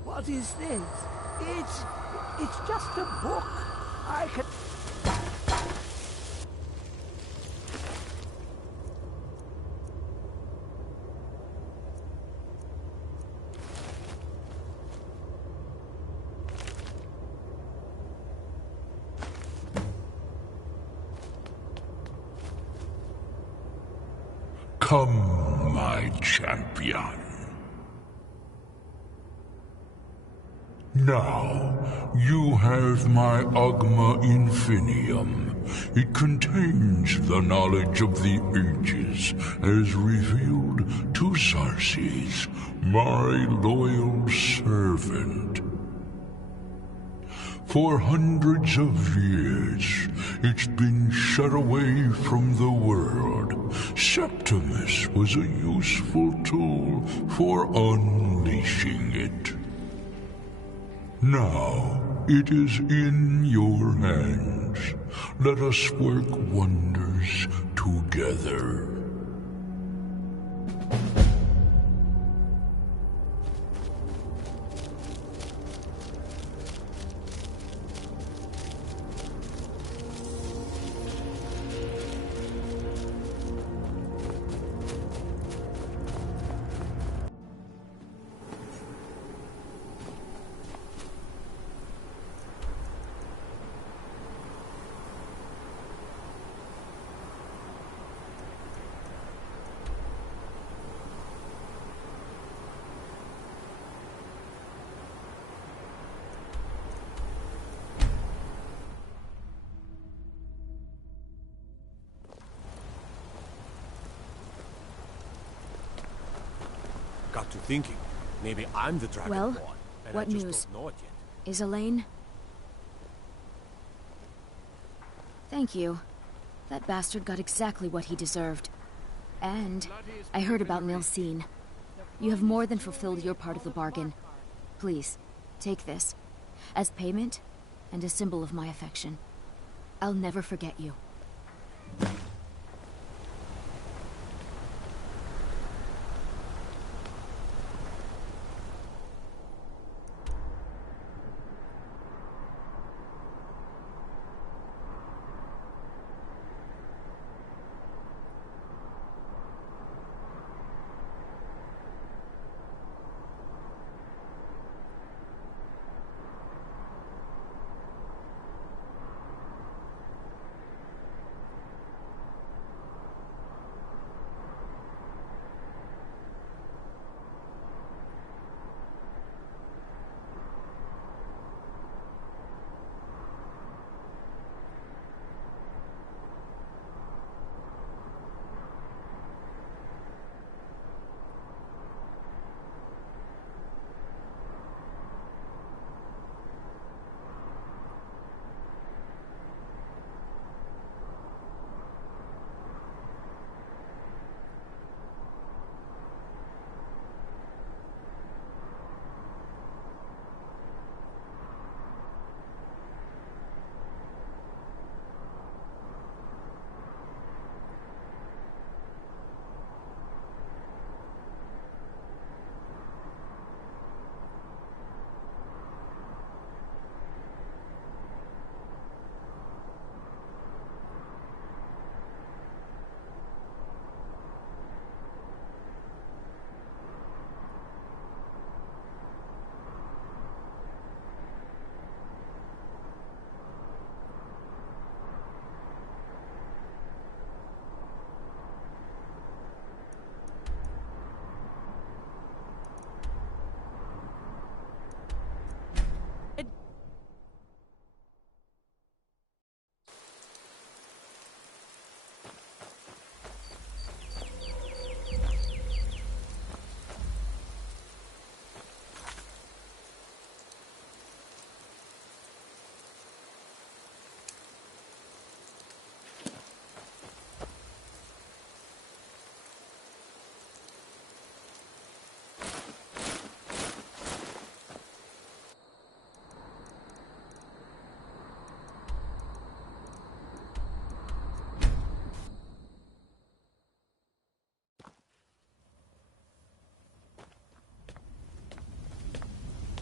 What is this? It's just a book. I can... Come, my champion. Now, you have my Agma Infinium. It contains the knowledge of the ages, as revealed to Xarxes, my loyal servant. For hundreds of years, it's been shut away from the world. Septimus was a useful tool for unleashing it. Now, it is in your hands. Let us work wonders together. Got to thinking. Maybe I'm the Dragonborn. Well, and what I just news? don't know it yet. Is Elaine? Thank you. That bastard got exactly what he deserved. And I heard about Nilsine. You have more than fulfilled your part of the bargain. Please, take this. As payment, and a symbol of my affection. I'll never forget you.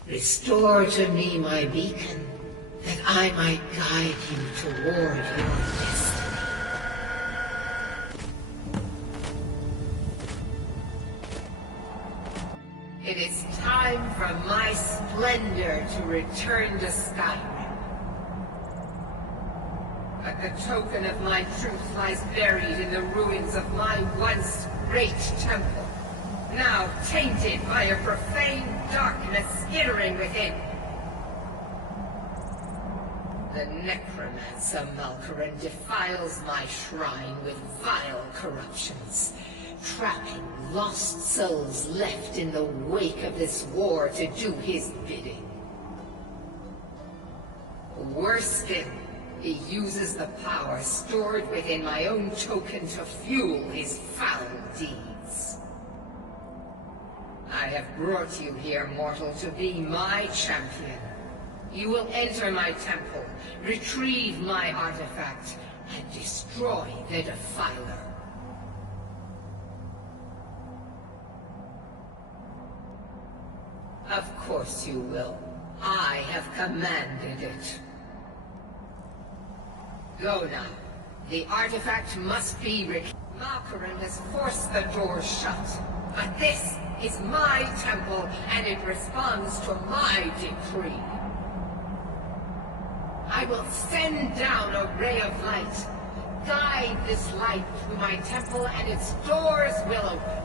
Restore to me my beacon, that I might guide you toward your destiny. It is time for my splendor to return to Skyrim. But the token of my truth lies buried in the ruins of my once great temple, now tainted by a profane darkness skittering within. The necromancer Malkaran defiles my shrine with vile corruptions, trapping lost souls left in the wake of this war to do his bidding. Worse still, he uses the power stored within my own token to fuel his foul deeds. I have brought you here, mortal, to be my champion. You will enter my temple, retrieve my artifact, and destroy the Defiler. Of course you will. I have commanded it. Go now. The artifact must be Malkaran has forced the door shut. But this is my temple, and it responds to my decree. I will send down a ray of light. Guide this light through my temple, and its doors will open.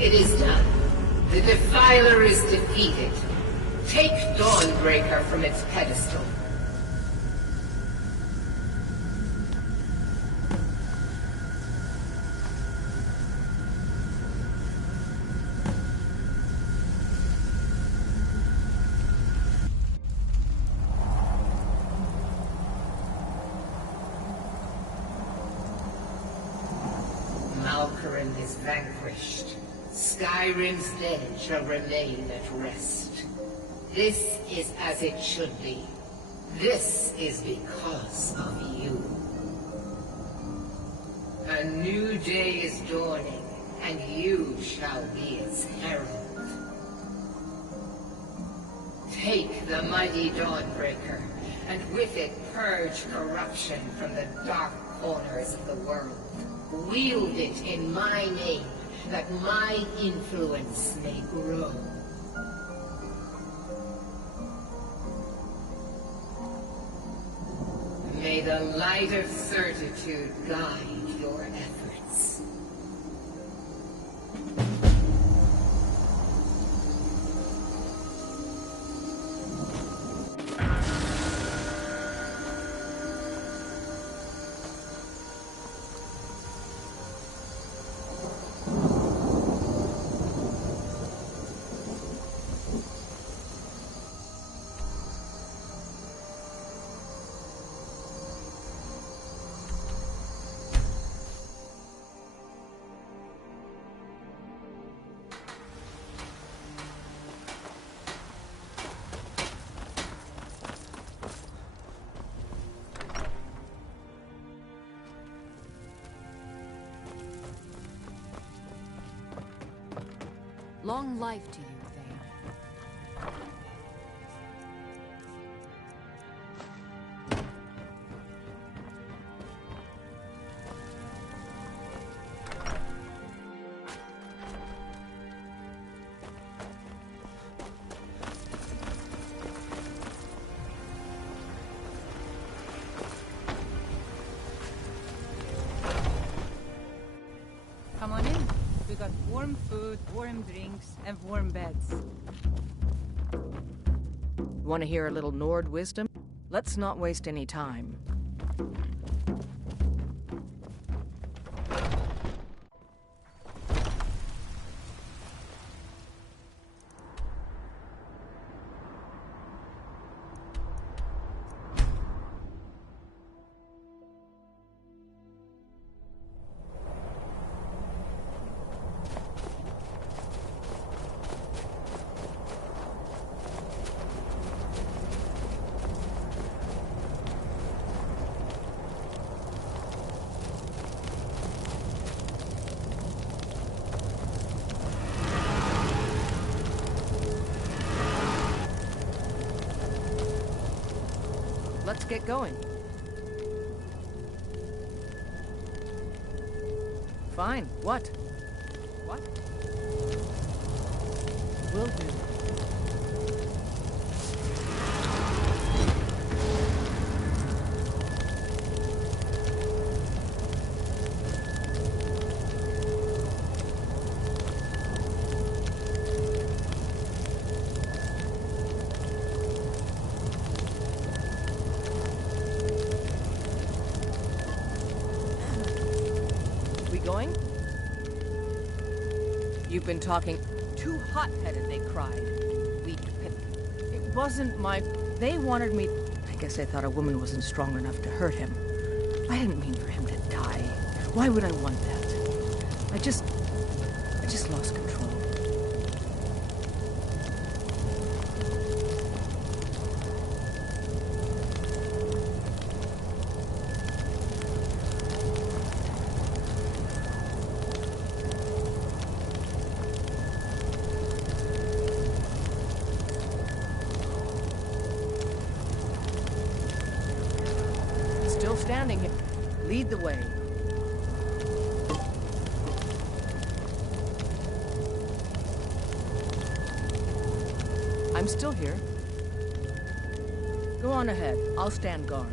It is done. The Defiler is defeated. Take Dawnbreaker from its pedestal. Malkoran is vanquished. Skyrim's dead shall remain at rest. This is as it should be. This is because of you. A new day is dawning, and you shall be its herald. Take the mighty Dawnbreaker, and with it purge corruption from the dark corners of the world. Wield it in my name, that my influence may grow. May the light of certitude guide your efforts. Long life to you, Thane. Come on in. We got warm food, warm drinks, and warm beds. Want to hear a little Nord wisdom? Let's not waste any time. Let's get going. Fine. What? What? Will do. We going? You've been talking too hot-headed, they cried. It wasn't my... They wanted me... I guess they thought a woman wasn't strong enough to hurt him. I didn't mean for him to die. Why would I want that? I just lost control. Still standing here. Lead the way. I'm still here. Go on ahead. I'll stand guard.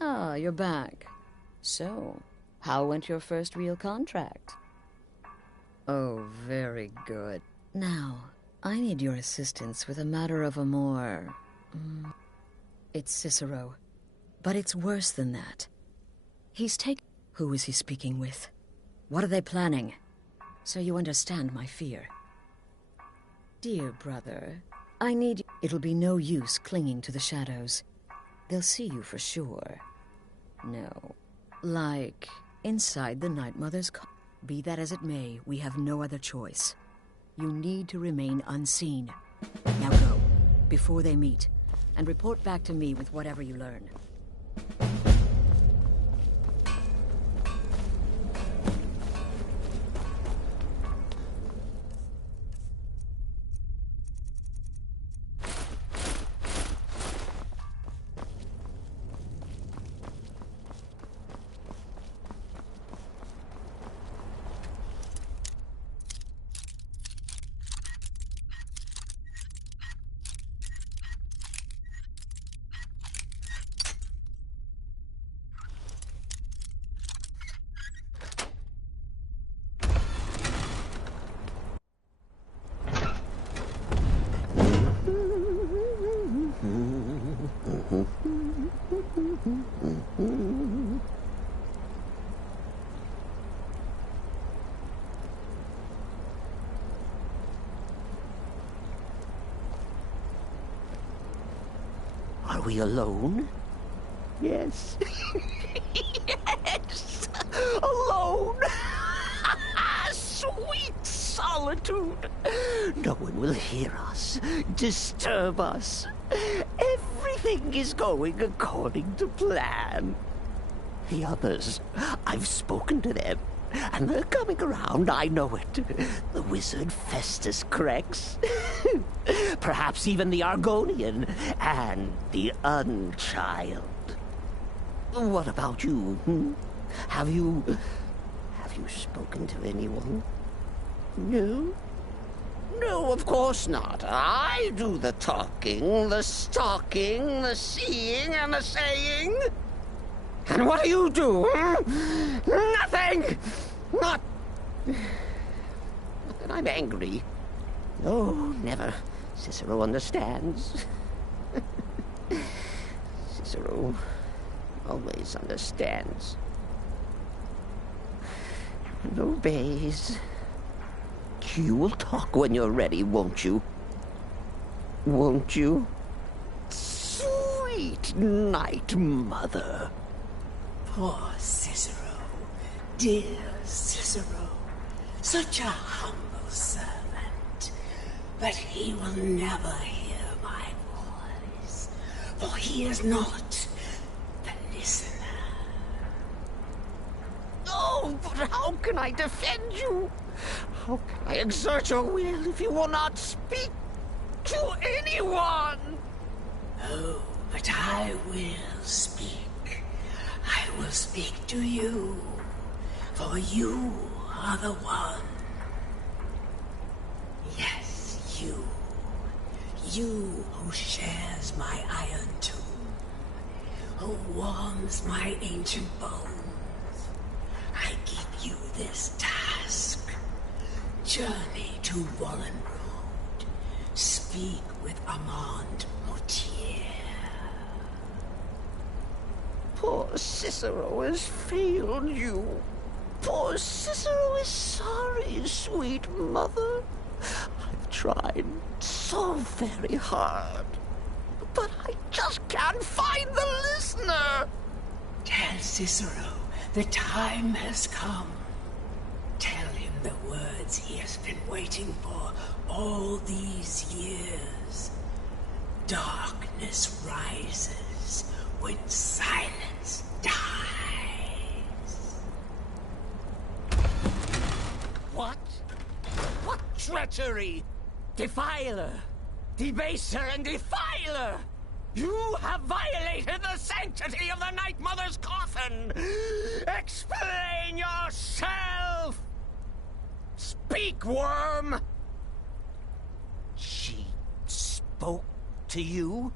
Ah, you're back. So, how went your first real contract? Oh, very good. Now, I need your assistance with a matter of a more... It's Cicero. But it's worse than that. He's taken... Who is he speaking with? What are they planning? So you understand my fear. Dear brother, I need... It'll be no use clinging to the shadows. They'll see you for sure. No. Like, inside the Night Mother's... Be that as it may, we have no other choice. You need to remain unseen. Now go, before they meet, and report back to me with whatever you learn. Are we alone? Yes. Yes! Alone! Sweet solitude! No one will hear us, disturb us. Everything is going according to plan. The others, I've spoken to them, and they're coming around, I know it. The wizard Festus Crex. Perhaps even the Argonian, and the Unchild. What about you? Have you spoken to anyone? No? No, of course not. I do the talking, the stalking, the seeing, and the saying. And what do you do? Nothing! Not that I'm angry. No, never. Cicero understands. Cicero always understands. And obeys. You'll talk when you're ready, won't you? Won't you? Sweet night, Mother. Poor Cicero. Dear Cicero. Such a humble servant. But he will never hear my voice. For he is not the listener. Oh, but how can I defend you? How can I exert your will if you will not speak to anyone? Oh, but I will speak. I will speak to you, for you are the one. Yes, you. You who shares my iron tomb, who warms my ancient bones. I give you this task. Journey to Wallen Road. Speak with Armand Mortier. Poor Cicero has failed you. Poor Cicero is sorry, sweet mother. I've tried so very hard, but I just can't find the listener. Tell Cicero the time has come. Tell him the words he has been waiting for all these years. Darkness rises when silence dies. What? What treachery? Defiler! Debaser and defiler! You have violated the sanctity of the Night Mother's coffin! Explain yourself! Speak, worm! She spoke to you?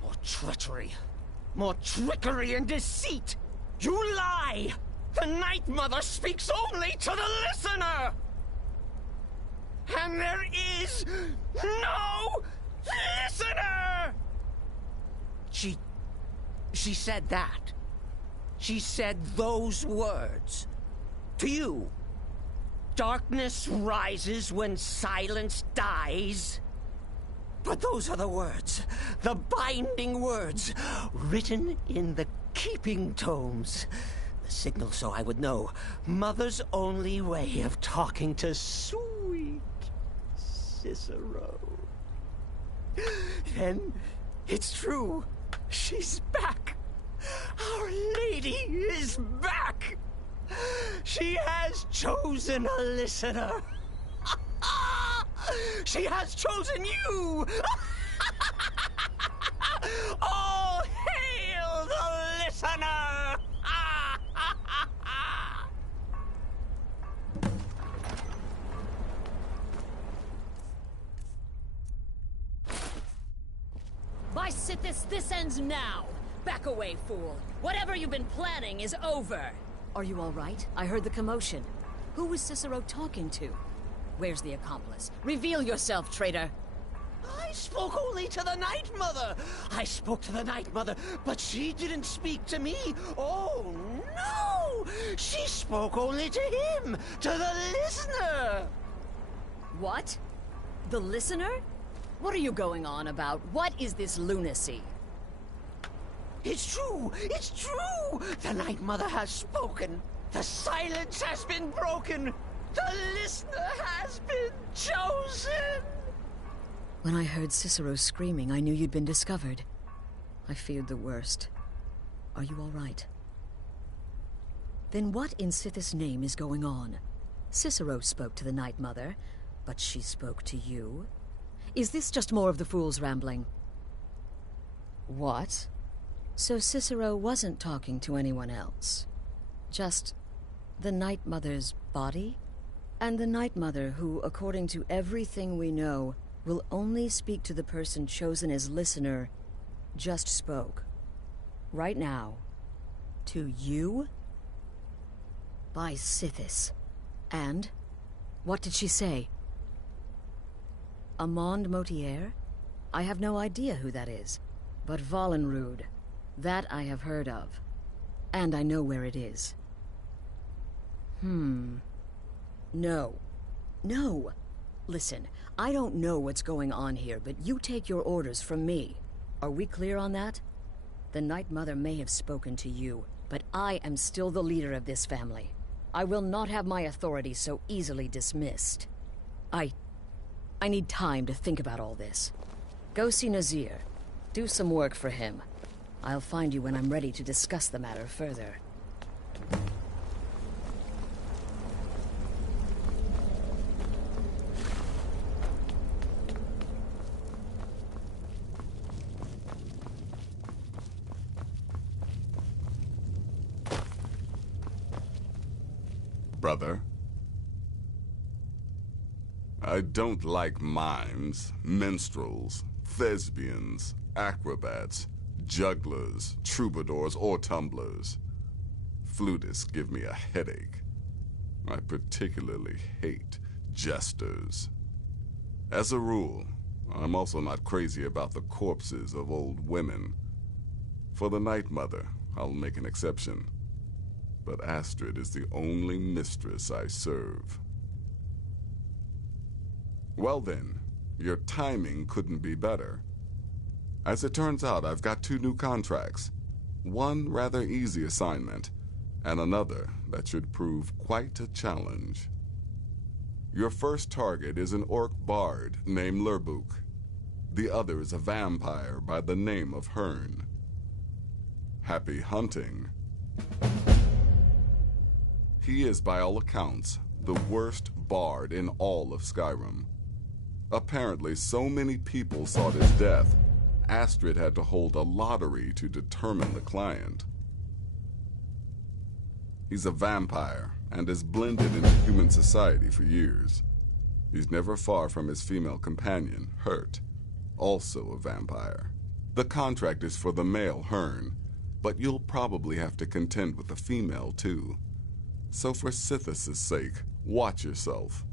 More treachery. More trickery and deceit! You lie! The Night Mother speaks only to the listener! And there is no listener! She said that. She said those words. To you. Darkness rises when silence dies. But those are the words, the binding words, written in the keeping tomes. The signal so I would know. Mother's only way of talking to sweet Cicero. Then it's true. She's back. Our Lady is back. She has chosen a listener. She has chosen you. All hail the listener. By Sithis, this ends now! Back away, fool! Whatever you've been planning is over! Are you all right? I heard the commotion. Who was Cicero talking to? Where's the accomplice? Reveal yourself, traitor! I spoke only to the Night Mother. I spoke to the Night Mother, but she didn't speak to me. Oh, no! She spoke only to him, to the listener. What? The listener? What are you going on about? What is this lunacy? It's true! It's true! The Night Mother has spoken. The silence has been broken. The listener has been chosen! When I heard Cicero screaming, I knew you'd been discovered. I feared the worst. Are you all right? Then what in Sithis' name is going on? Cicero spoke to the Night Mother, but she spoke to you? Is this just more of the fool's rambling? What? So Cicero wasn't talking to anyone else? Just the Night Mother's body? And the Night Mother who, according to everything we know, will only speak to the person chosen as listener, just spoke. Right now. To you? By Sithis. And? What did she say? Amand Motier? I have no idea who that is. But Valenrud, that I have heard of. And I know where it is. No. No! Listen, I don't know what's going on here, but you take your orders from me. Are we clear on that? The Night Mother may have spoken to you, but I am still the leader of this family. I will not have my authority so easily dismissed. I need time to think about all this. Go see Nazir. Do some work for him. I'll find you when I'm ready to discuss the matter further. Brother, I don't like mimes, minstrels, thespians, acrobats, jugglers, troubadours, or tumblers. Flutists give me a headache. I particularly hate jesters. As a rule, I'm also not crazy about the corpses of old women. For the Night Mother, I'll make an exception. But Astrid is the only mistress I serve. Well then, your timing couldn't be better. As it turns out, I've got 2 new contracts. One rather easy assignment, and another that should prove quite a challenge. Your first target is an orc bard named Lurbuk. The other is a vampire by the name of Hearn. Happy hunting. He is, by all accounts, the worst bard in all of Skyrim. Apparently, so many people sought his death, Astrid had to hold a lottery to determine the client. He's a vampire and has blended into human society for years. He's never far from his female companion, Hurt, also a vampire. The contract is for the male Hearn, but you'll probably have to contend with the female too. So for Sithis' sake, watch yourself.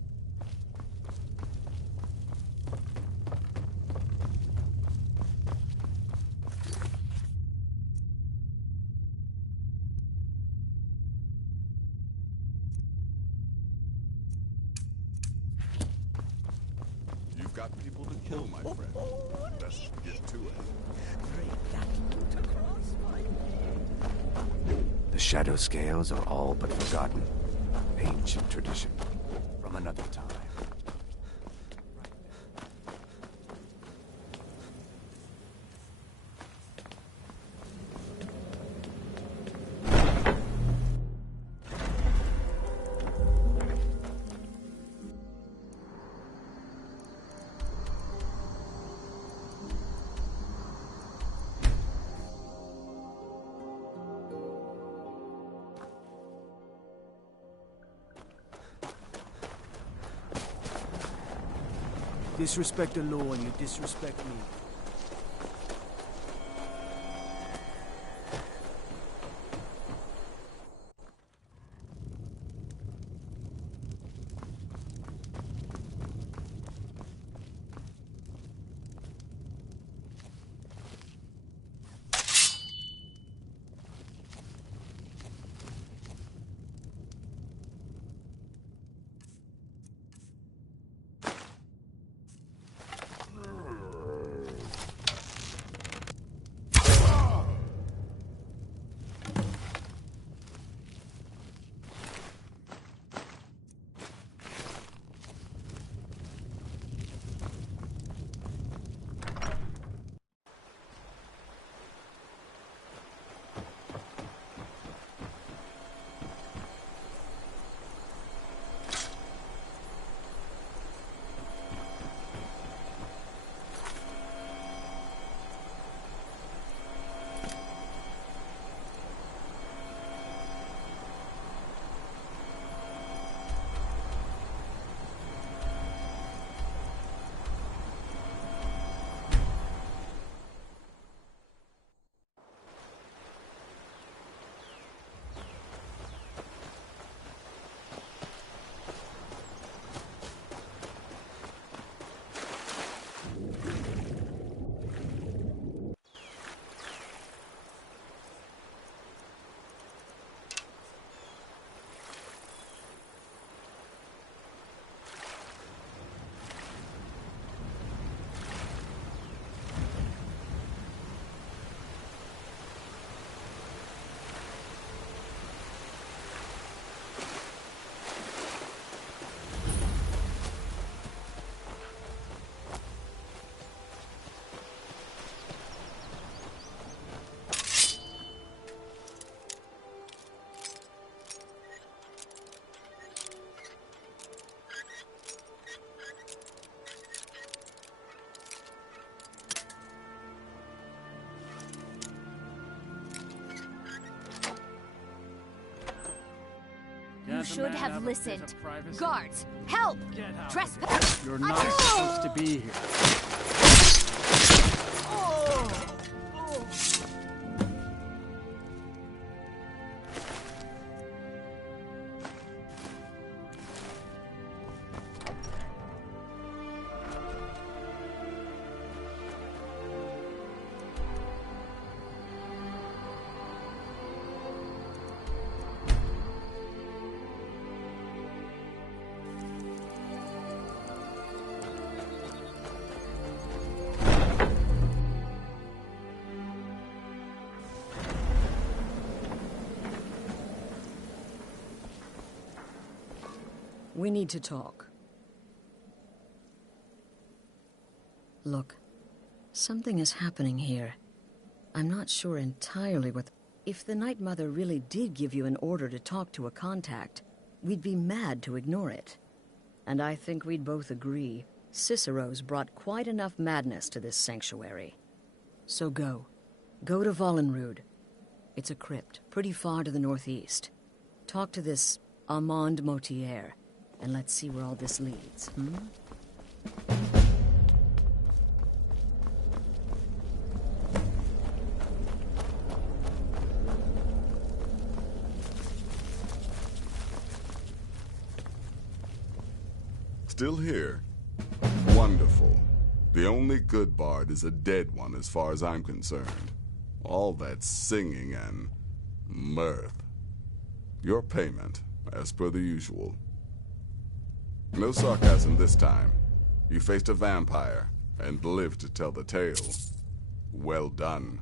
You've got people to kill, my friend. Let's get to it. The shadow scales are all but forgotten. Ancient tradition from another time. Disrespect the law and you disrespect me. You should have listened. Guards, help! Trespass! You're not supposed to be here. We need to talk. Look, something is happening here. I'm not sure entirely what... If the Night Mother really did give you an order to talk to a contact, we'd be mad to ignore it. And I think we'd both agree, Cicero's brought quite enough madness to this sanctuary. So go. Go to Vollenrud. It's a crypt, pretty far to the northeast. Talk to this Armand Motier. And let's see where all this leads, Still here? Wonderful. The only good bard is a dead one as far as I'm concerned. All that singing and mirth. Your payment, as per the usual. No sarcasm this time. You faced a vampire and lived to tell the tale. Well done.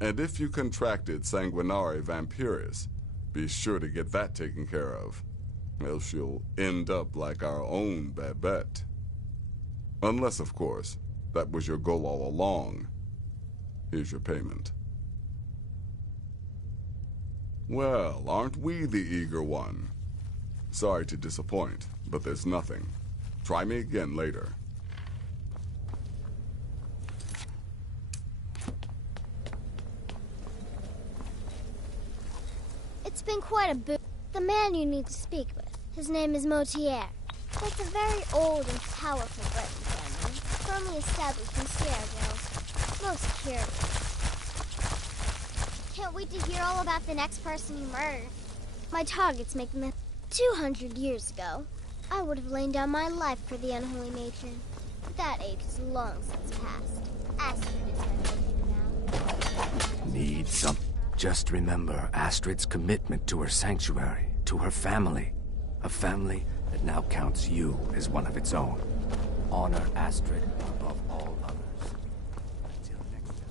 And if you contracted Sanguinare Vampiris, be sure to get that taken care of. Else you'll end up like our own Babette. Unless, of course, that was your goal all along. Here's your payment. Well, aren't we the eager one? Sorry to disappoint, but there's nothing. Try me again later. It's been quite a boon. The man you need to speak with, his name is Motier. That's a very old and powerful Breton family, firmly established in Sierra. Most curious. Can't wait to hear all about the next person you murdered. My target's making the 200 years ago, I would have lain down my life for the unholy matron. But that age is long since past. Astrid is my looking now. Need some. Just remember Astrid's commitment to her sanctuary, to her family. A family that now counts you as one of its own. Honor Astrid above all others. Until next time.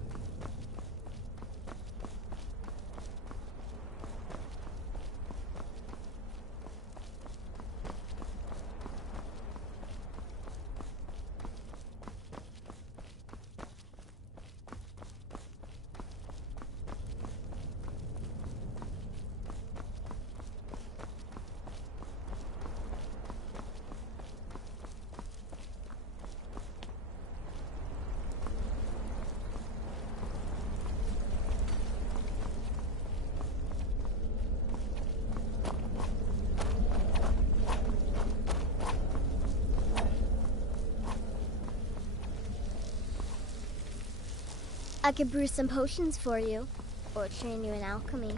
I could brew some potions for you, or train you in alchemy.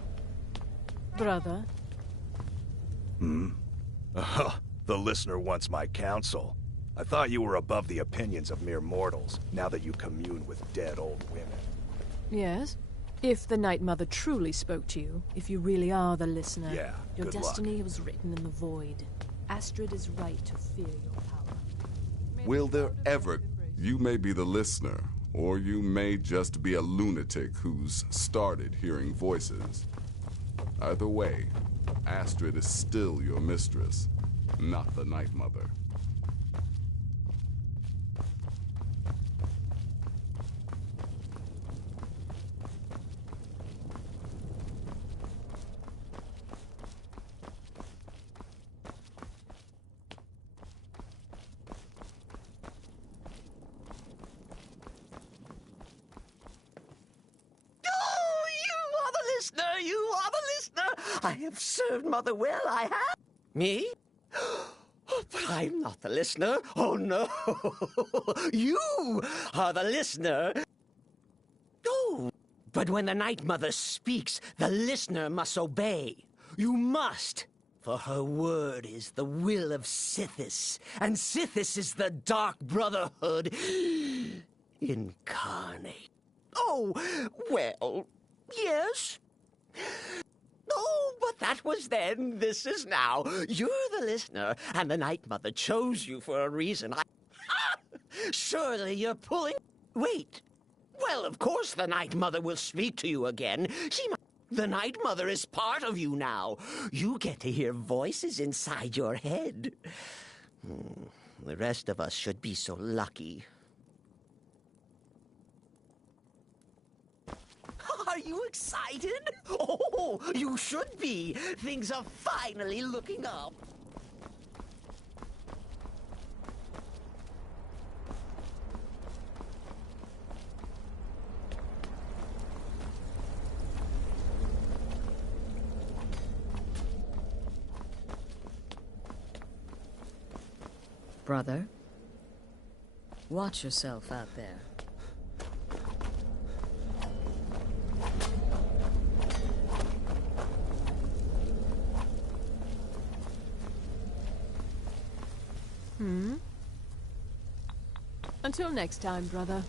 Brother? The listener wants my counsel. I thought you were above the opinions of mere mortals, now that you commune with dead old women. Yes? If the Night Mother truly spoke to you, if you really are the listener, your destiny was written in the void. Astrid is right to fear your power. Will there ever... You may be the listener, or you may just be a lunatic who's started hearing voices. Either way, Astrid is still your mistress, not the Night Mother. You are the listener! I have served Mother well, I have. Me? But I'm not the listener. Oh, no. You are the listener. Oh, but when the Night Mother speaks, the listener must obey. You must. For her word is the will of Sithis, and Sithis is the Dark Brotherhood incarnate. Oh, well, yes. Oh, but that was then, this is now. You're the listener, and the Night Mother chose you for a reason. Surely you're pulling... Wait. Well, of course the Night Mother will speak to you again. The Night Mother is part of you now. You get to hear voices inside your head. The rest of us should be so lucky. Are you excited? Oh, you should be. Things are finally looking up. Brother, watch yourself out there. Until next time, brother.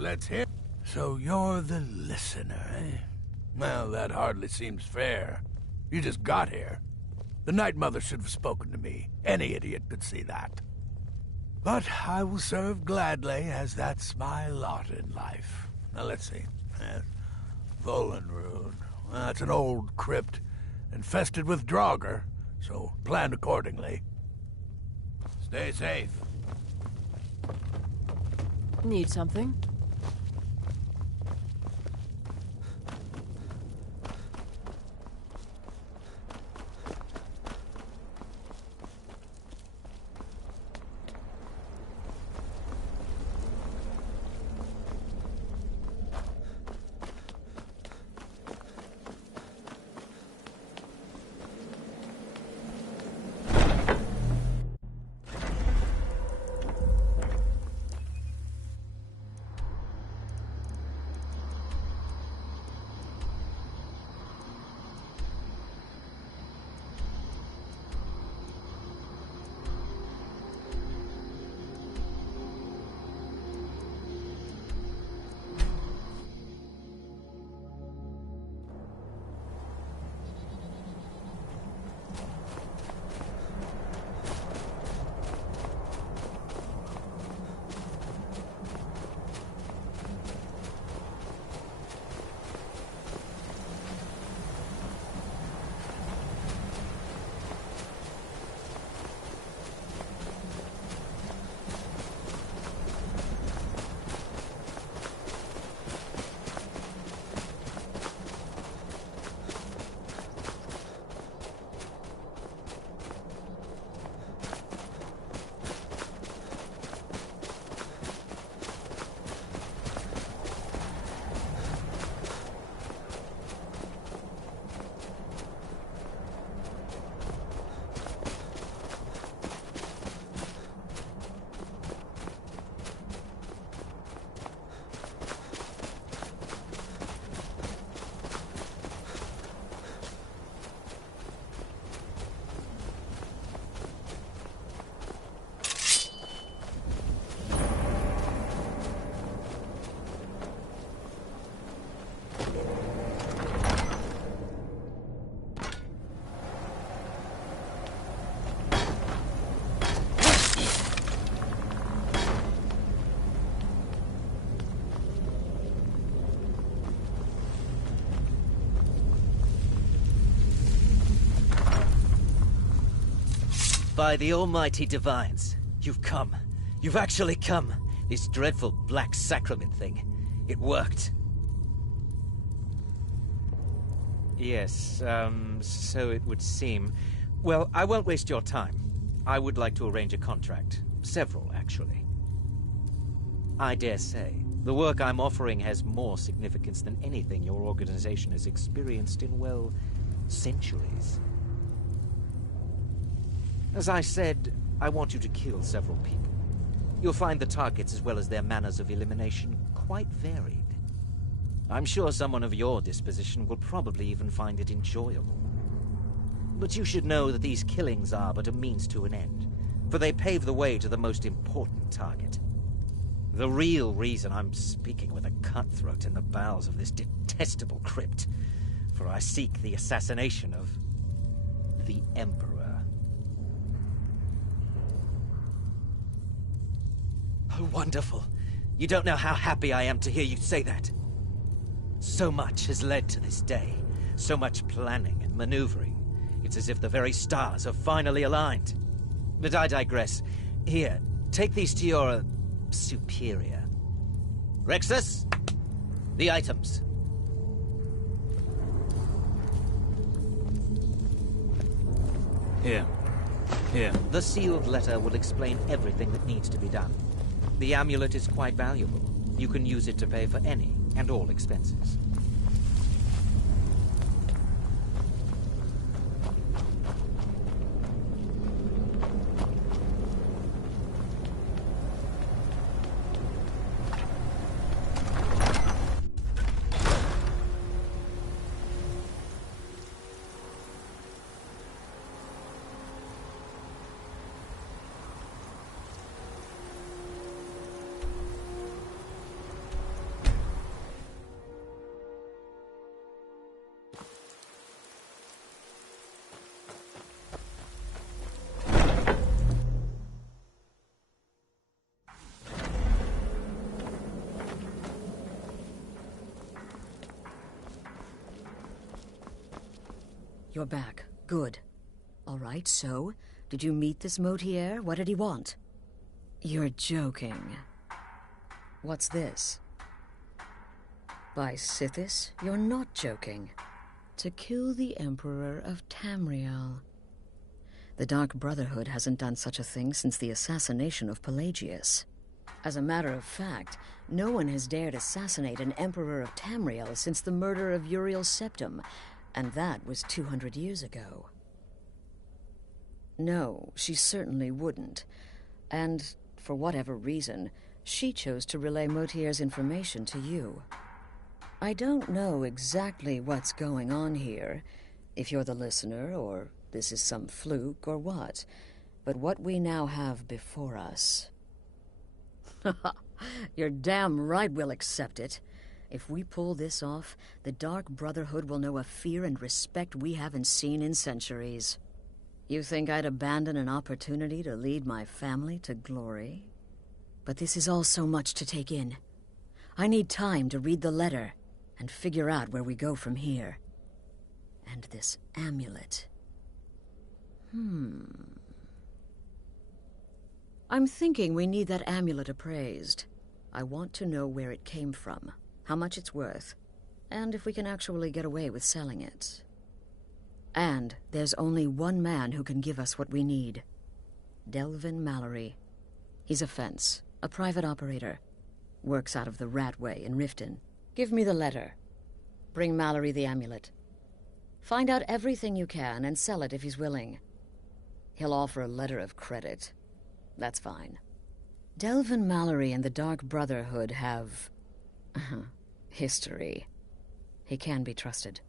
Let's hear. So you're the listener, eh? Well, that hardly seems fair. You just got here. The Night Mother should have spoken to me. Any idiot could see that. But I will serve gladly, as that's my lot in life. Now let's see. Volenrud. Well, that's an old crypt, infested with Draugr, so plan accordingly. Stay safe. Need something? By the almighty divines, you've come. You've actually come. This dreadful black sacrament thing. It worked. Yes, so it would seem. Well, I won't waste your time. I would like to arrange a contract. Several, actually. I dare say, the work I'm offering has more significance than anything your organization has experienced in, well, centuries. As I said, I want you to kill several people. You'll find the targets as well as their manners of elimination quite varied. I'm sure someone of your disposition will probably even find it enjoyable. But you should know that these killings are but a means to an end, for they pave the way to the most important target. The real reason I'm speaking with a cutthroat in the bowels of this detestable crypt, for I seek the assassination of the Emperor. Oh, wonderful. You don't know how happy I am to hear you say that. So much has led to this day. So much planning and maneuvering. It's as if the very stars have finally aligned. But I digress. Here, take these to your superior. Rexus, the items. Here. The sealed letter will explain everything that needs to be done. The amulet is quite valuable. You can use it to pay for any and all expenses. You're back. Good. All right, so, did you meet this Motier? What did he want? You're joking. What's this? By Sithis, you're not joking. To kill the Emperor of Tamriel. The Dark Brotherhood hasn't done such a thing since the assassination of Pelagius. As a matter of fact, no one has dared assassinate an Emperor of Tamriel since the murder of Uriel Septim, and that was 200 years ago. No, she certainly wouldn't. And, for whatever reason, she chose to relay Motier's information to you. I don't know exactly what's going on here, if you're the listener, or this is some fluke, or what. But what we now have before us... You're damn right we'll accept it. If we pull this off, the Dark Brotherhood will know a fear and respect we haven't seen in centuries. You think I'd abandon an opportunity to lead my family to glory? But this is all so much to take in. I need time to read the letter and figure out where we go from here. And this amulet. I'm thinking we need that amulet appraised. I want to know where it came from, how much it's worth, and if we can actually get away with selling it. And there's only one man who can give us what we need. Delvin Mallory. He's a fence, a private operator. Works out of the Ratway in Riften. Give me the letter. Bring Mallory the amulet. Find out everything you can and sell it if he's willing. He'll offer a letter of credit. That's fine. Delvin Mallory and the Dark Brotherhood have... history. He can be trusted.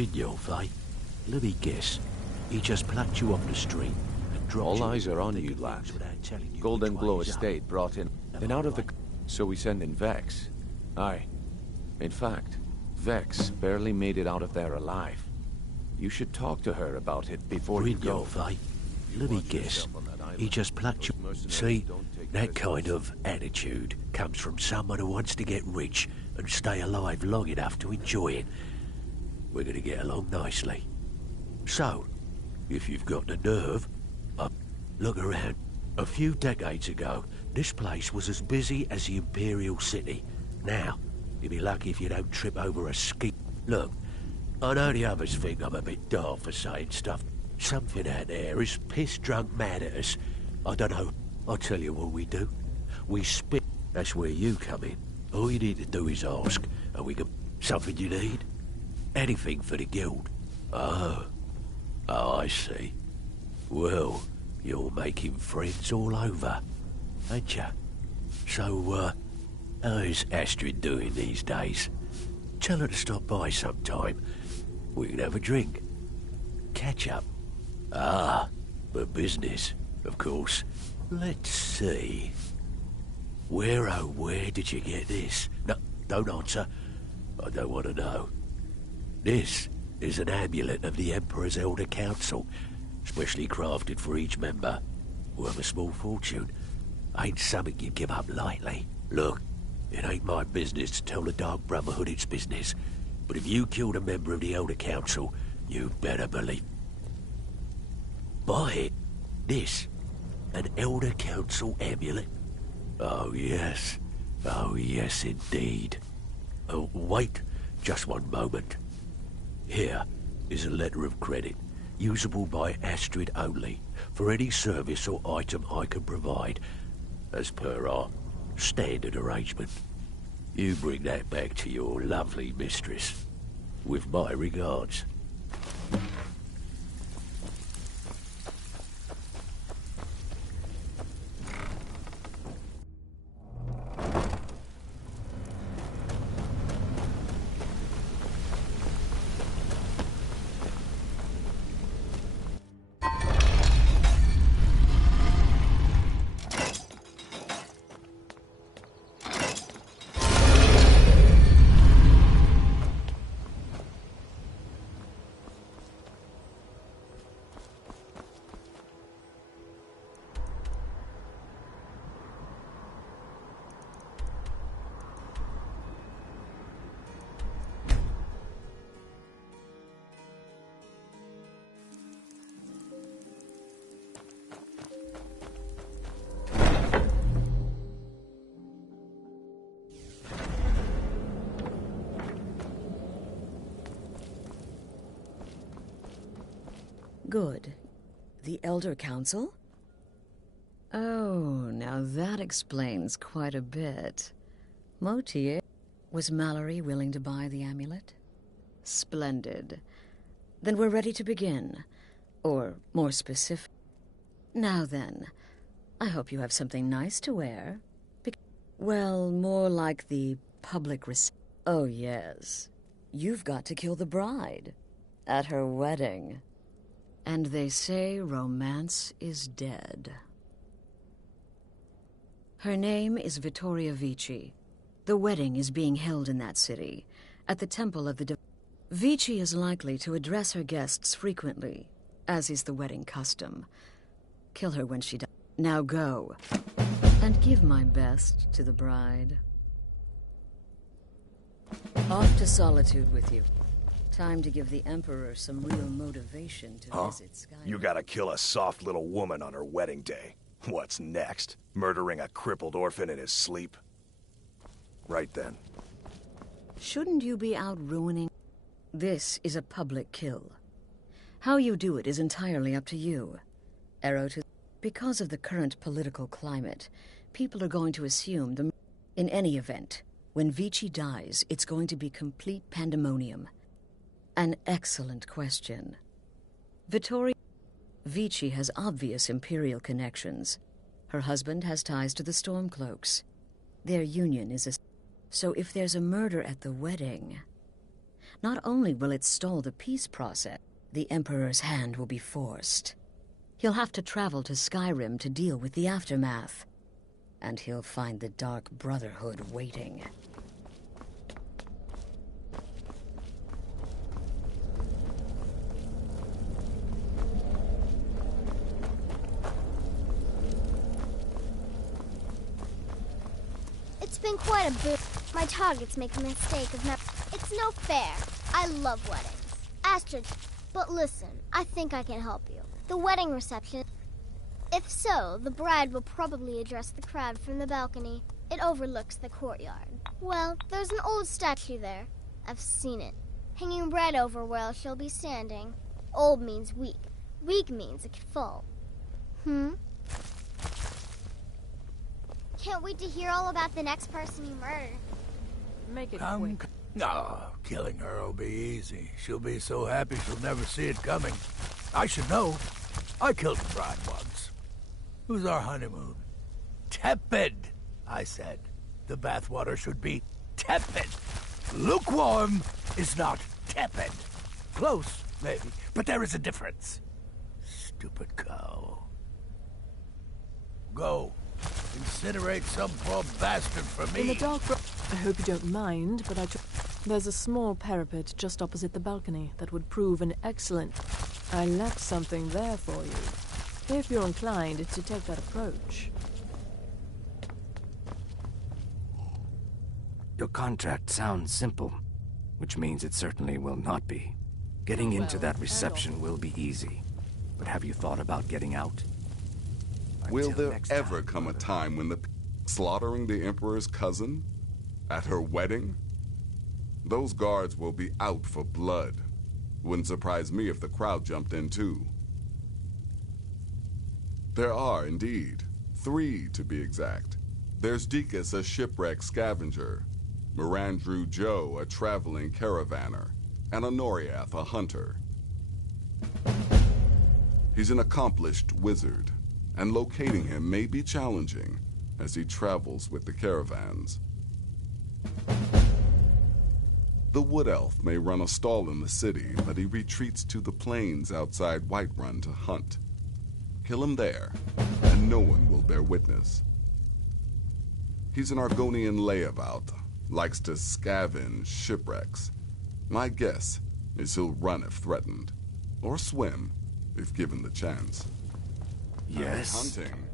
Read your fate. Let me guess. He just plucked you off the street and dropped All you eyes are on you, lad. Golden Glow Estate brought in, and out of the... So we send in Vex. Aye. In fact, Vex barely made it out of there alive. You should talk to her about it before you Read go. your fate. Let me guess. He just plucked you. See, that kind of attitude comes from someone who wants to get rich and stay alive long enough to enjoy it. We're going to get along nicely. So, if you've got the nerve, look around. A few decades ago, this place was as busy as the Imperial City. Now, you'll be lucky if you don't trip over a ski. Look, I know the others think I'm a bit daft for saying stuff. Something out there is piss-drunk mad at us. I don't know. I'll tell you what we do. We spit. That's where you come in. All you need to do is ask, and we can... Something you need? Anything for the guild. Oh, I see. Well, you're making friends all over, ain't ya? So, how's Astrid doing these days? Tell her to stop by sometime. We can have a drink. Catch up. Ah, but business, of course. Let's see. Where, oh, where did you get this? No, don't answer. I don't want to know. This is an amulet of the Emperor's Elder Council, specially crafted for each member. Worth a small fortune. Ain't something you give up lightly. Look, it ain't my business to tell the Dark Brotherhood its business, but if you killed a member of the Elder Council, you better believe. Buy it. This, an Elder Council amulet? Oh, yes. Oh, yes, indeed. Oh, wait just one moment. Here is a letter of credit, usable by Astrid only, for any service or item I can provide, as per our standard arrangement. You bring that back to your lovely mistress, with my regards. Good. The Elder Council? Oh, now that explains quite a bit. Motier, was Mallory willing to buy the amulet? Splendid. Then we're ready to begin. Or, more specific. Now then, I hope you have something nice to wear. Well, more like the public Oh, yes. You've got to kill the bride. At her wedding. And they say romance is dead. Her name is Vittoria Vici. The wedding is being held in that city, at the Temple of the Vici is likely to address her guests frequently, as is the wedding custom. Kill her when she dies. Now go, and give my best to the bride. Off to Solitude with you. Time to give the Emperor some real motivation to visit Skyrim. You gotta kill a soft little woman on her wedding day. What's next? Murdering a crippled orphan in his sleep? Right then. Shouldn't you be out ruining? This is a public kill. How you do it is entirely up to you. Arrow to... Because of the current political climate, people are going to assume the... In any event, when Vici dies, it's going to be complete pandemonium. An excellent question. Vittoria Vici has obvious Imperial connections. Her husband has ties to the Stormcloaks. Their union is a... So if there's a murder at the wedding... not only will it stall the peace process, the Emperor's hand will be forced. He'll have to travel to Skyrim to deal with the aftermath. And he'll find the Dark Brotherhood waiting. It's been quite a boon. My targets make the mistake of not... It's no fair. I love weddings. Astrid, but listen, I think I can help you. The wedding reception... If so, the bride will probably address the crowd from the balcony. It overlooks the courtyard. Well, there's an old statue there. I've seen it. Hanging right over where she'll be standing. Old means weak. Weak means it could fall. Can't wait to hear all about the next person you murder. Make it quick. No, killing her will be easy. She'll be so happy she'll never see it coming. I should know. I killed a bride once. It was our honeymoon. Tepid, I said. The bathwater should be tepid. Lukewarm is not tepid. Close, maybe, but there is a difference. Stupid cow. Go. Incinerate some poor bastard for me. In the dark... I hope you don't mind, but there's a small parapet just opposite the balcony that would prove an excellent... I left something there for you, if you're inclined to take that approach. Your contract sounds simple, which means it certainly will not be. Getting into that reception will be easy, but have you thought about getting out? Will there ever come a time when the slaughtering the Emperor's cousin? At her wedding? Those guards will be out for blood. Wouldn't surprise me if the crowd jumped in too. There are, indeed. 3 to be exact. There's Deacus, a shipwreck scavenger. Mirandrew Joe, a traveling caravaner. And Honoriath, a hunter. He's an accomplished wizard, and locating him may be challenging as he travels with the caravans. The Wood Elf may run a stall in the city, but he retreats to the plains outside Whiterun to hunt. Kill him there, and no one will bear witness. He's an Argonian layabout, likes to scavenge shipwrecks. My guess is he'll run if threatened, or swim if given the chance. Yes. Hunting.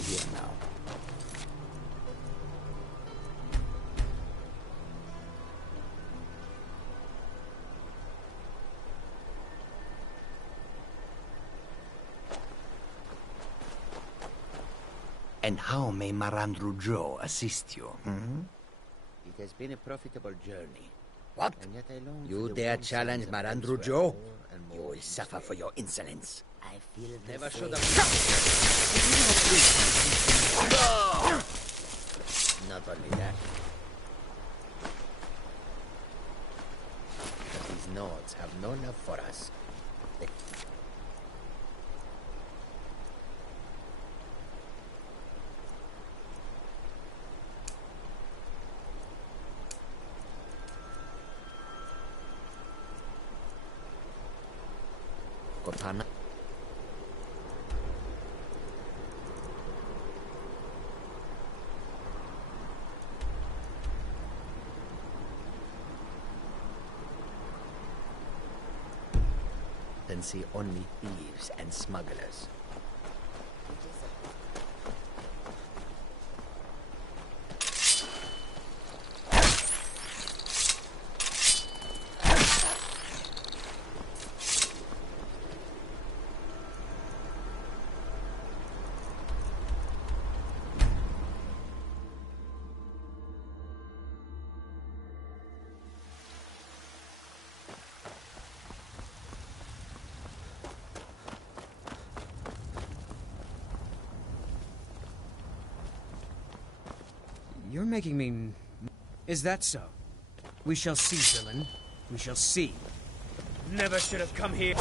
See here now. And how may Marandru Joe assist you, hmm? It has been a profitable journey. What? And yet I long You for the dare warm challenge sands of Marandru elsewhere Joe? more and You more will each suffer day. for your insolence. I feel the Never same. should have... Not only that, but these Nords have no love for us. They... Cortana. Then see only thieves and smugglers. You're making me... Is that so? We shall see, villain. We shall see. Never should have come here.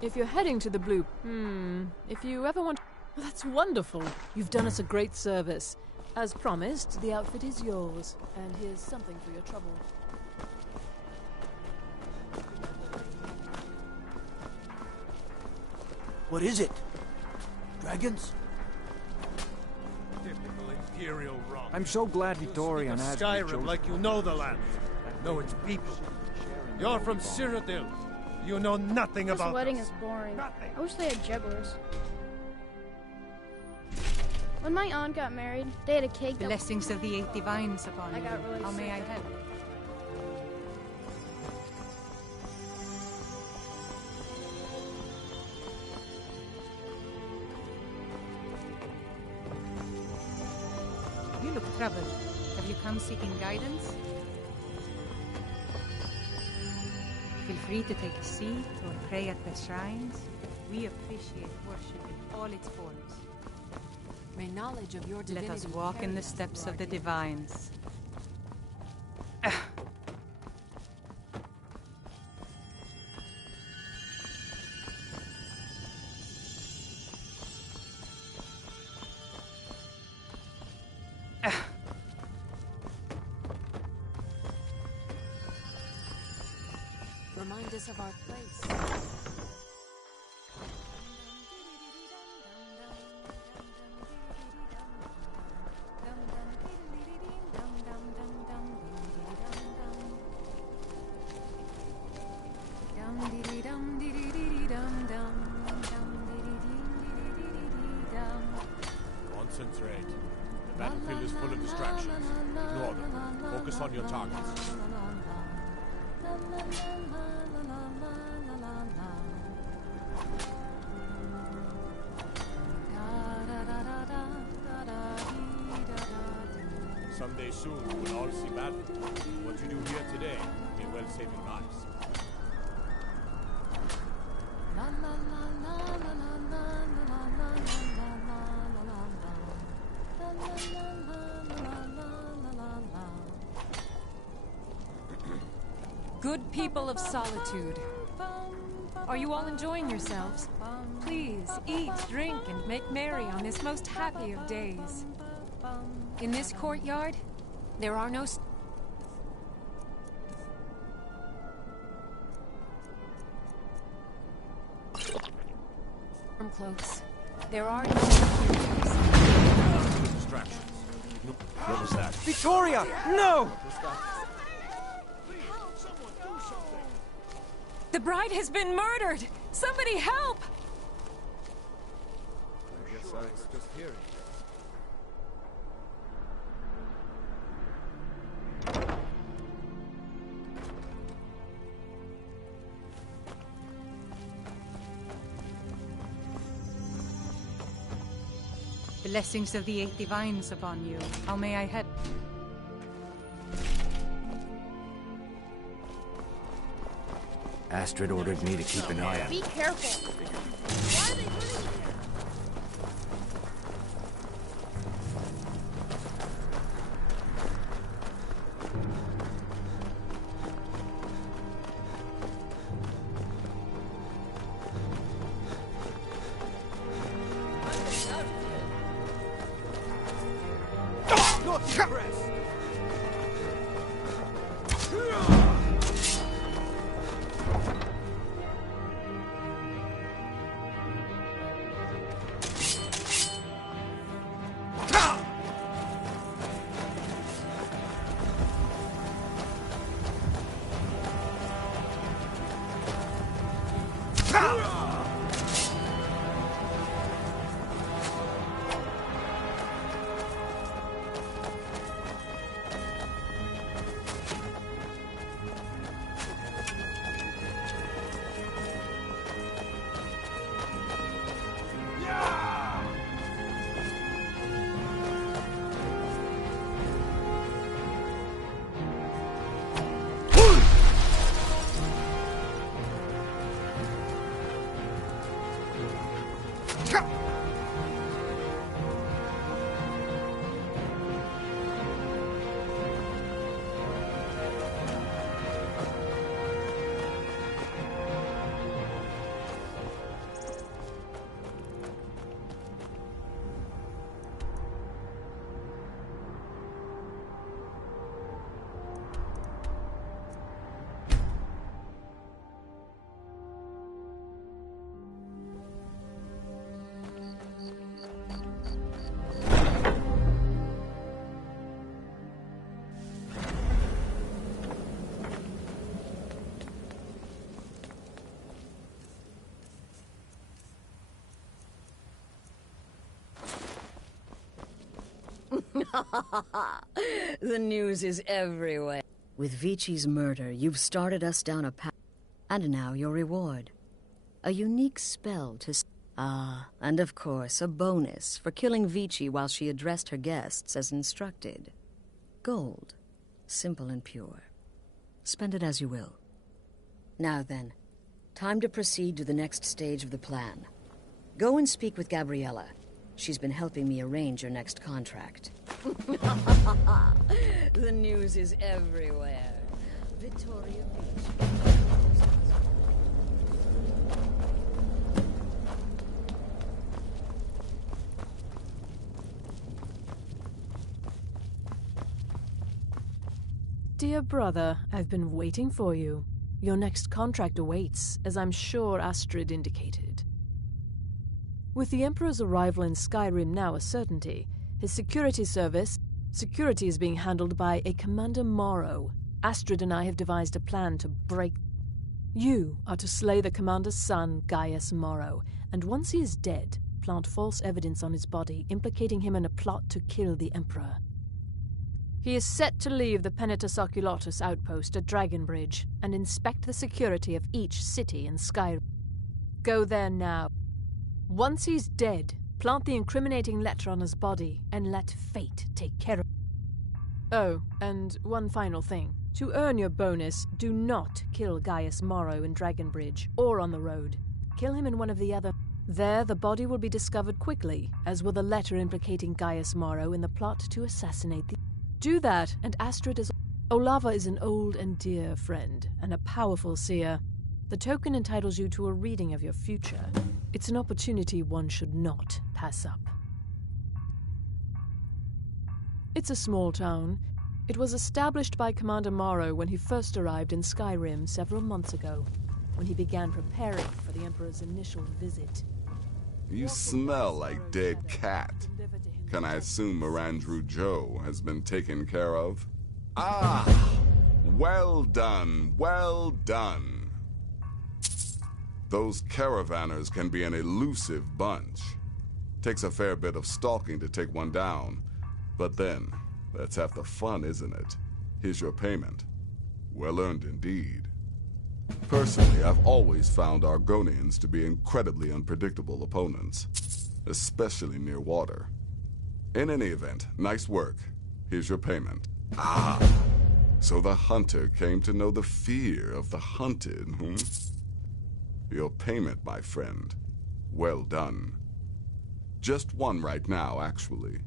If you're heading to the blue... If you ever want... That's wonderful. You've done us a great service. As promised, the outfit is yours. And here's something for your trouble. What is it? Dragons? Typical Imperial wrong. I'm so glad Vitorian has Skyrim like you know the land. Know its people. You're from Cyrodiil. You know nothing about This wedding us. is boring. I wish they had jugglers. When my aunt got married, they had a cake. Blessings of the eight divines upon I you. got really How may I sick. help? You look troubled. Have you come seeking guidance? Feel free to take a seat or pray at the shrines. We appreciate worship in all its forms. May knowledge of your divinity Let us walk in the steps of the divines. Remind us of our place. Concentrate. The battlefield is full of distractions. Ignore them. Focus on your targets. Someday soon, we will all see battle. What you do here today may well save your lives. Good people of Solitude. Are you all enjoying yourselves? Please, eat, drink, and make merry on this most happy of days. In this courtyard, there are no... cloaks. There are no... Distractions. What was that? Victoria! No! The bride has been murdered! Somebody help! I guess I was just hearing. Blessings of the eight divines upon you. How may I help? Astrid ordered me to keep an eye on. Be careful. Why are they doing it? The news is everywhere. With Vici's murder, you've started us down a path. And now your reward. A unique spell to... and of course, a bonus for killing Vici while she addressed her guests as instructed. Gold. Simple and pure. Spend it as you will. Now then, time to proceed to the next stage of the plan. Go and speak with Gabriella. She's been helping me arrange your next contract. The news is everywhere. Victoria Beach. Dear brother, I've been waiting for you. Your next contract awaits, as I'm sure Astrid indicated. With the Emperor's arrival in Skyrim now a certainty, his security is being handled by a Commander Morrow. Astrid and I have devised a plan to break... You are to slay the Commander's son, Gaius Morrow, and once he is dead, plant false evidence on his body, implicating him in a plot to kill the Emperor. He is set to leave the Penitus Oculatus outpost at Dragonbridge and inspect the security of each city in Skyrim. Go there now. Once he's dead, plant the incriminating letter on his body and let fate take care of it. Oh, and one final thing. To earn your bonus, do not kill Gaius Morrow in Dragonbridge or on the road. Kill him in one of the other... There, the body will be discovered quickly, as will the letter implicating Gaius Morrow in the plot to assassinate the... Do that, and Astrid is... Olava is an old and dear friend, and a powerful seer. The token entitles you to a reading of your future. It's an opportunity one should not pass up. It's a small town. It was established by Commander Morrow when he first arrived in Skyrim several months ago, when he began preparing for the Emperor's initial visit. You smell like dead cat. Can I assume Marandru Joe has been taken care of? Ah! Well done, well done. Those caravanners can be an elusive bunch. Takes a fair bit of stalking to take one down. But then, that's half the fun, isn't it? Here's your payment. Well earned indeed. Personally, I've always found Argonians to be incredibly unpredictable opponents, especially near water. In any event, nice work. Here's your payment. Ah, so the hunter came to know the fear of the hunted, hmm? Your payment, my friend. Well done. Just one right now, actually.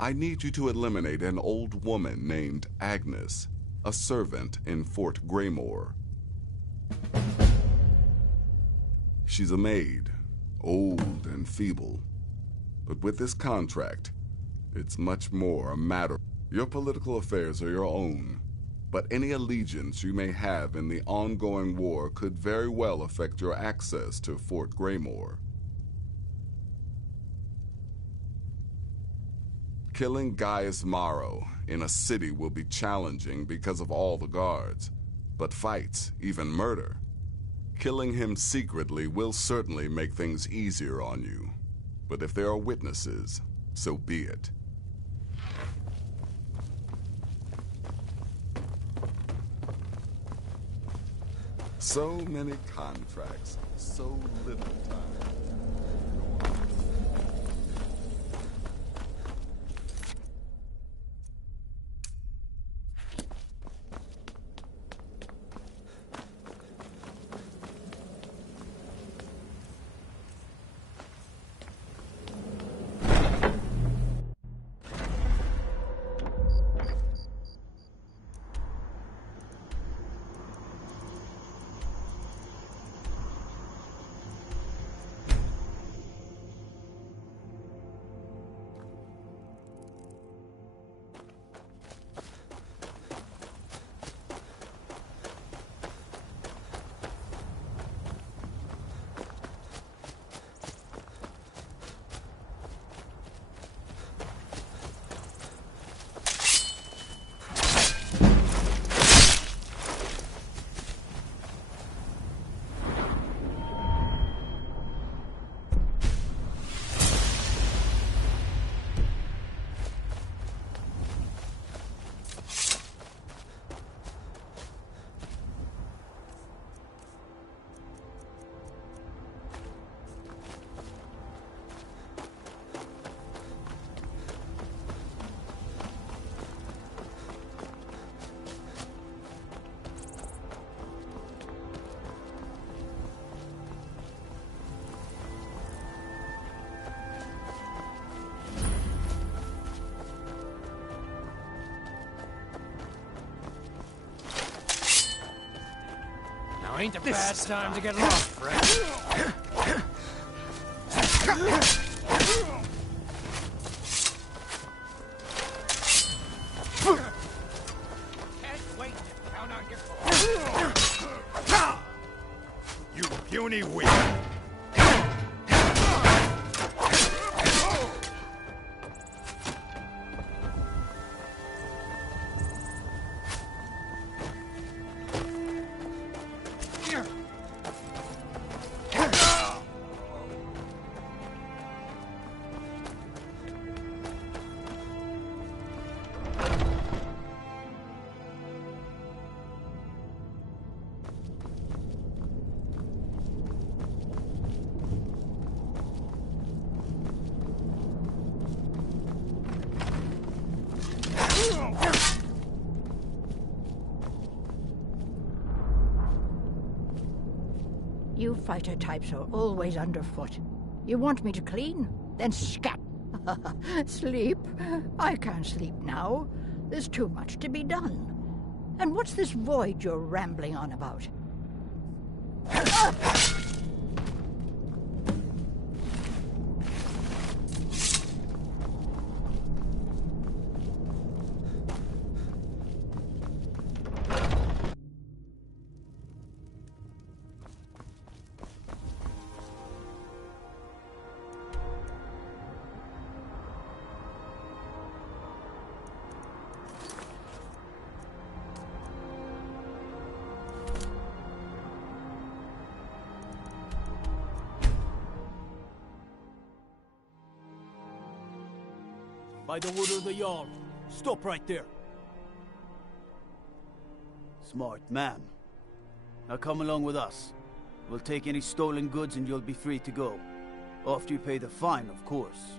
I need you to eliminate an old woman named Agnes, a servant in Fort Greymore. She's a maid, old and feeble. But with this contract, it's much more a matter. Your political affairs are your own, but any allegiance you may have in the ongoing war could very well affect your access to Fort Greymore. Killing Gaius Morrow in a city will be challenging because of all the guards, but fights, even murder. Killing him secretly will certainly make things easier on you. But if there are witnesses, so be it. So many contracts, so little time. Ain't a bad time to get lost, friend. Can't wait to count on your... You puny weak. You fighter types are always underfoot. You want me to clean? Then scat. Sleep? I can't sleep now. There's too much to be done. And what's this void you're rambling on about? By the order of the Jarl. Stop right there. Smart man. Now come along with us. We'll take any stolen goods and you'll be free to go. After you pay the fine, of course.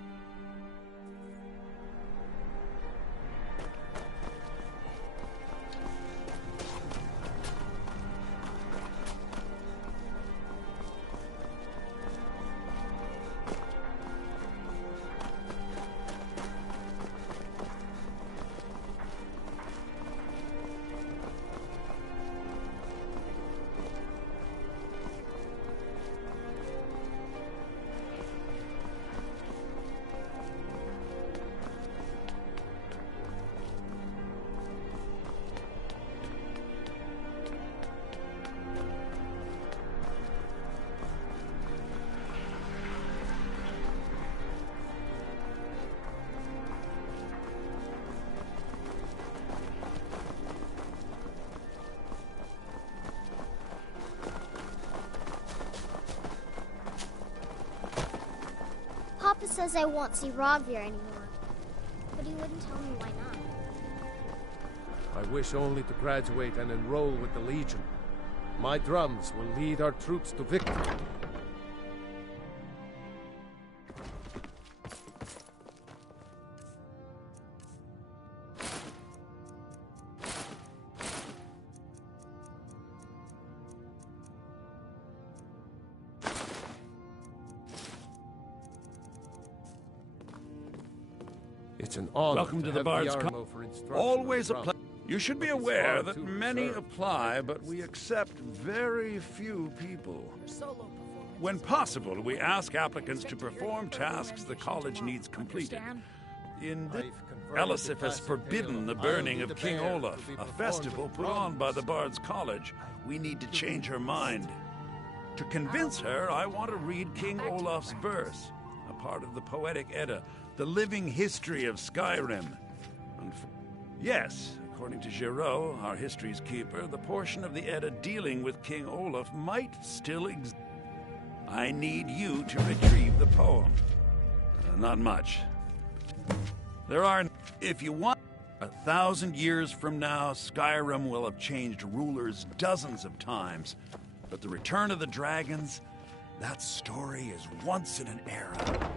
Papa says I won't see Rogvir anymore, but he wouldn't tell me why not. I wish only to graduate and enroll with the Legion. My drums will lead our troops to victory. It's an honor. Welcome to the Bard's College. Always a pleasure. You should be aware that many apply, but we accept very few people. When possible, we ask applicants to perform tasks the college needs completed. In this, Elisif has forbidden the burning of King Olaf, a festival put on by the Bard's College. We need to change her mind. To convince her, I want to read King Olaf's verse, a part of the Poetic Edda, the living history of Skyrim. Yes, according to Giraud, our history's keeper, the portion of the Edda dealing with King Olaf might still exist. I need you to retrieve the poem. Not much. There are... If you want... 1,000 years from now, Skyrim will have changed rulers dozens of times. But the return of the dragons, that story is once in an era.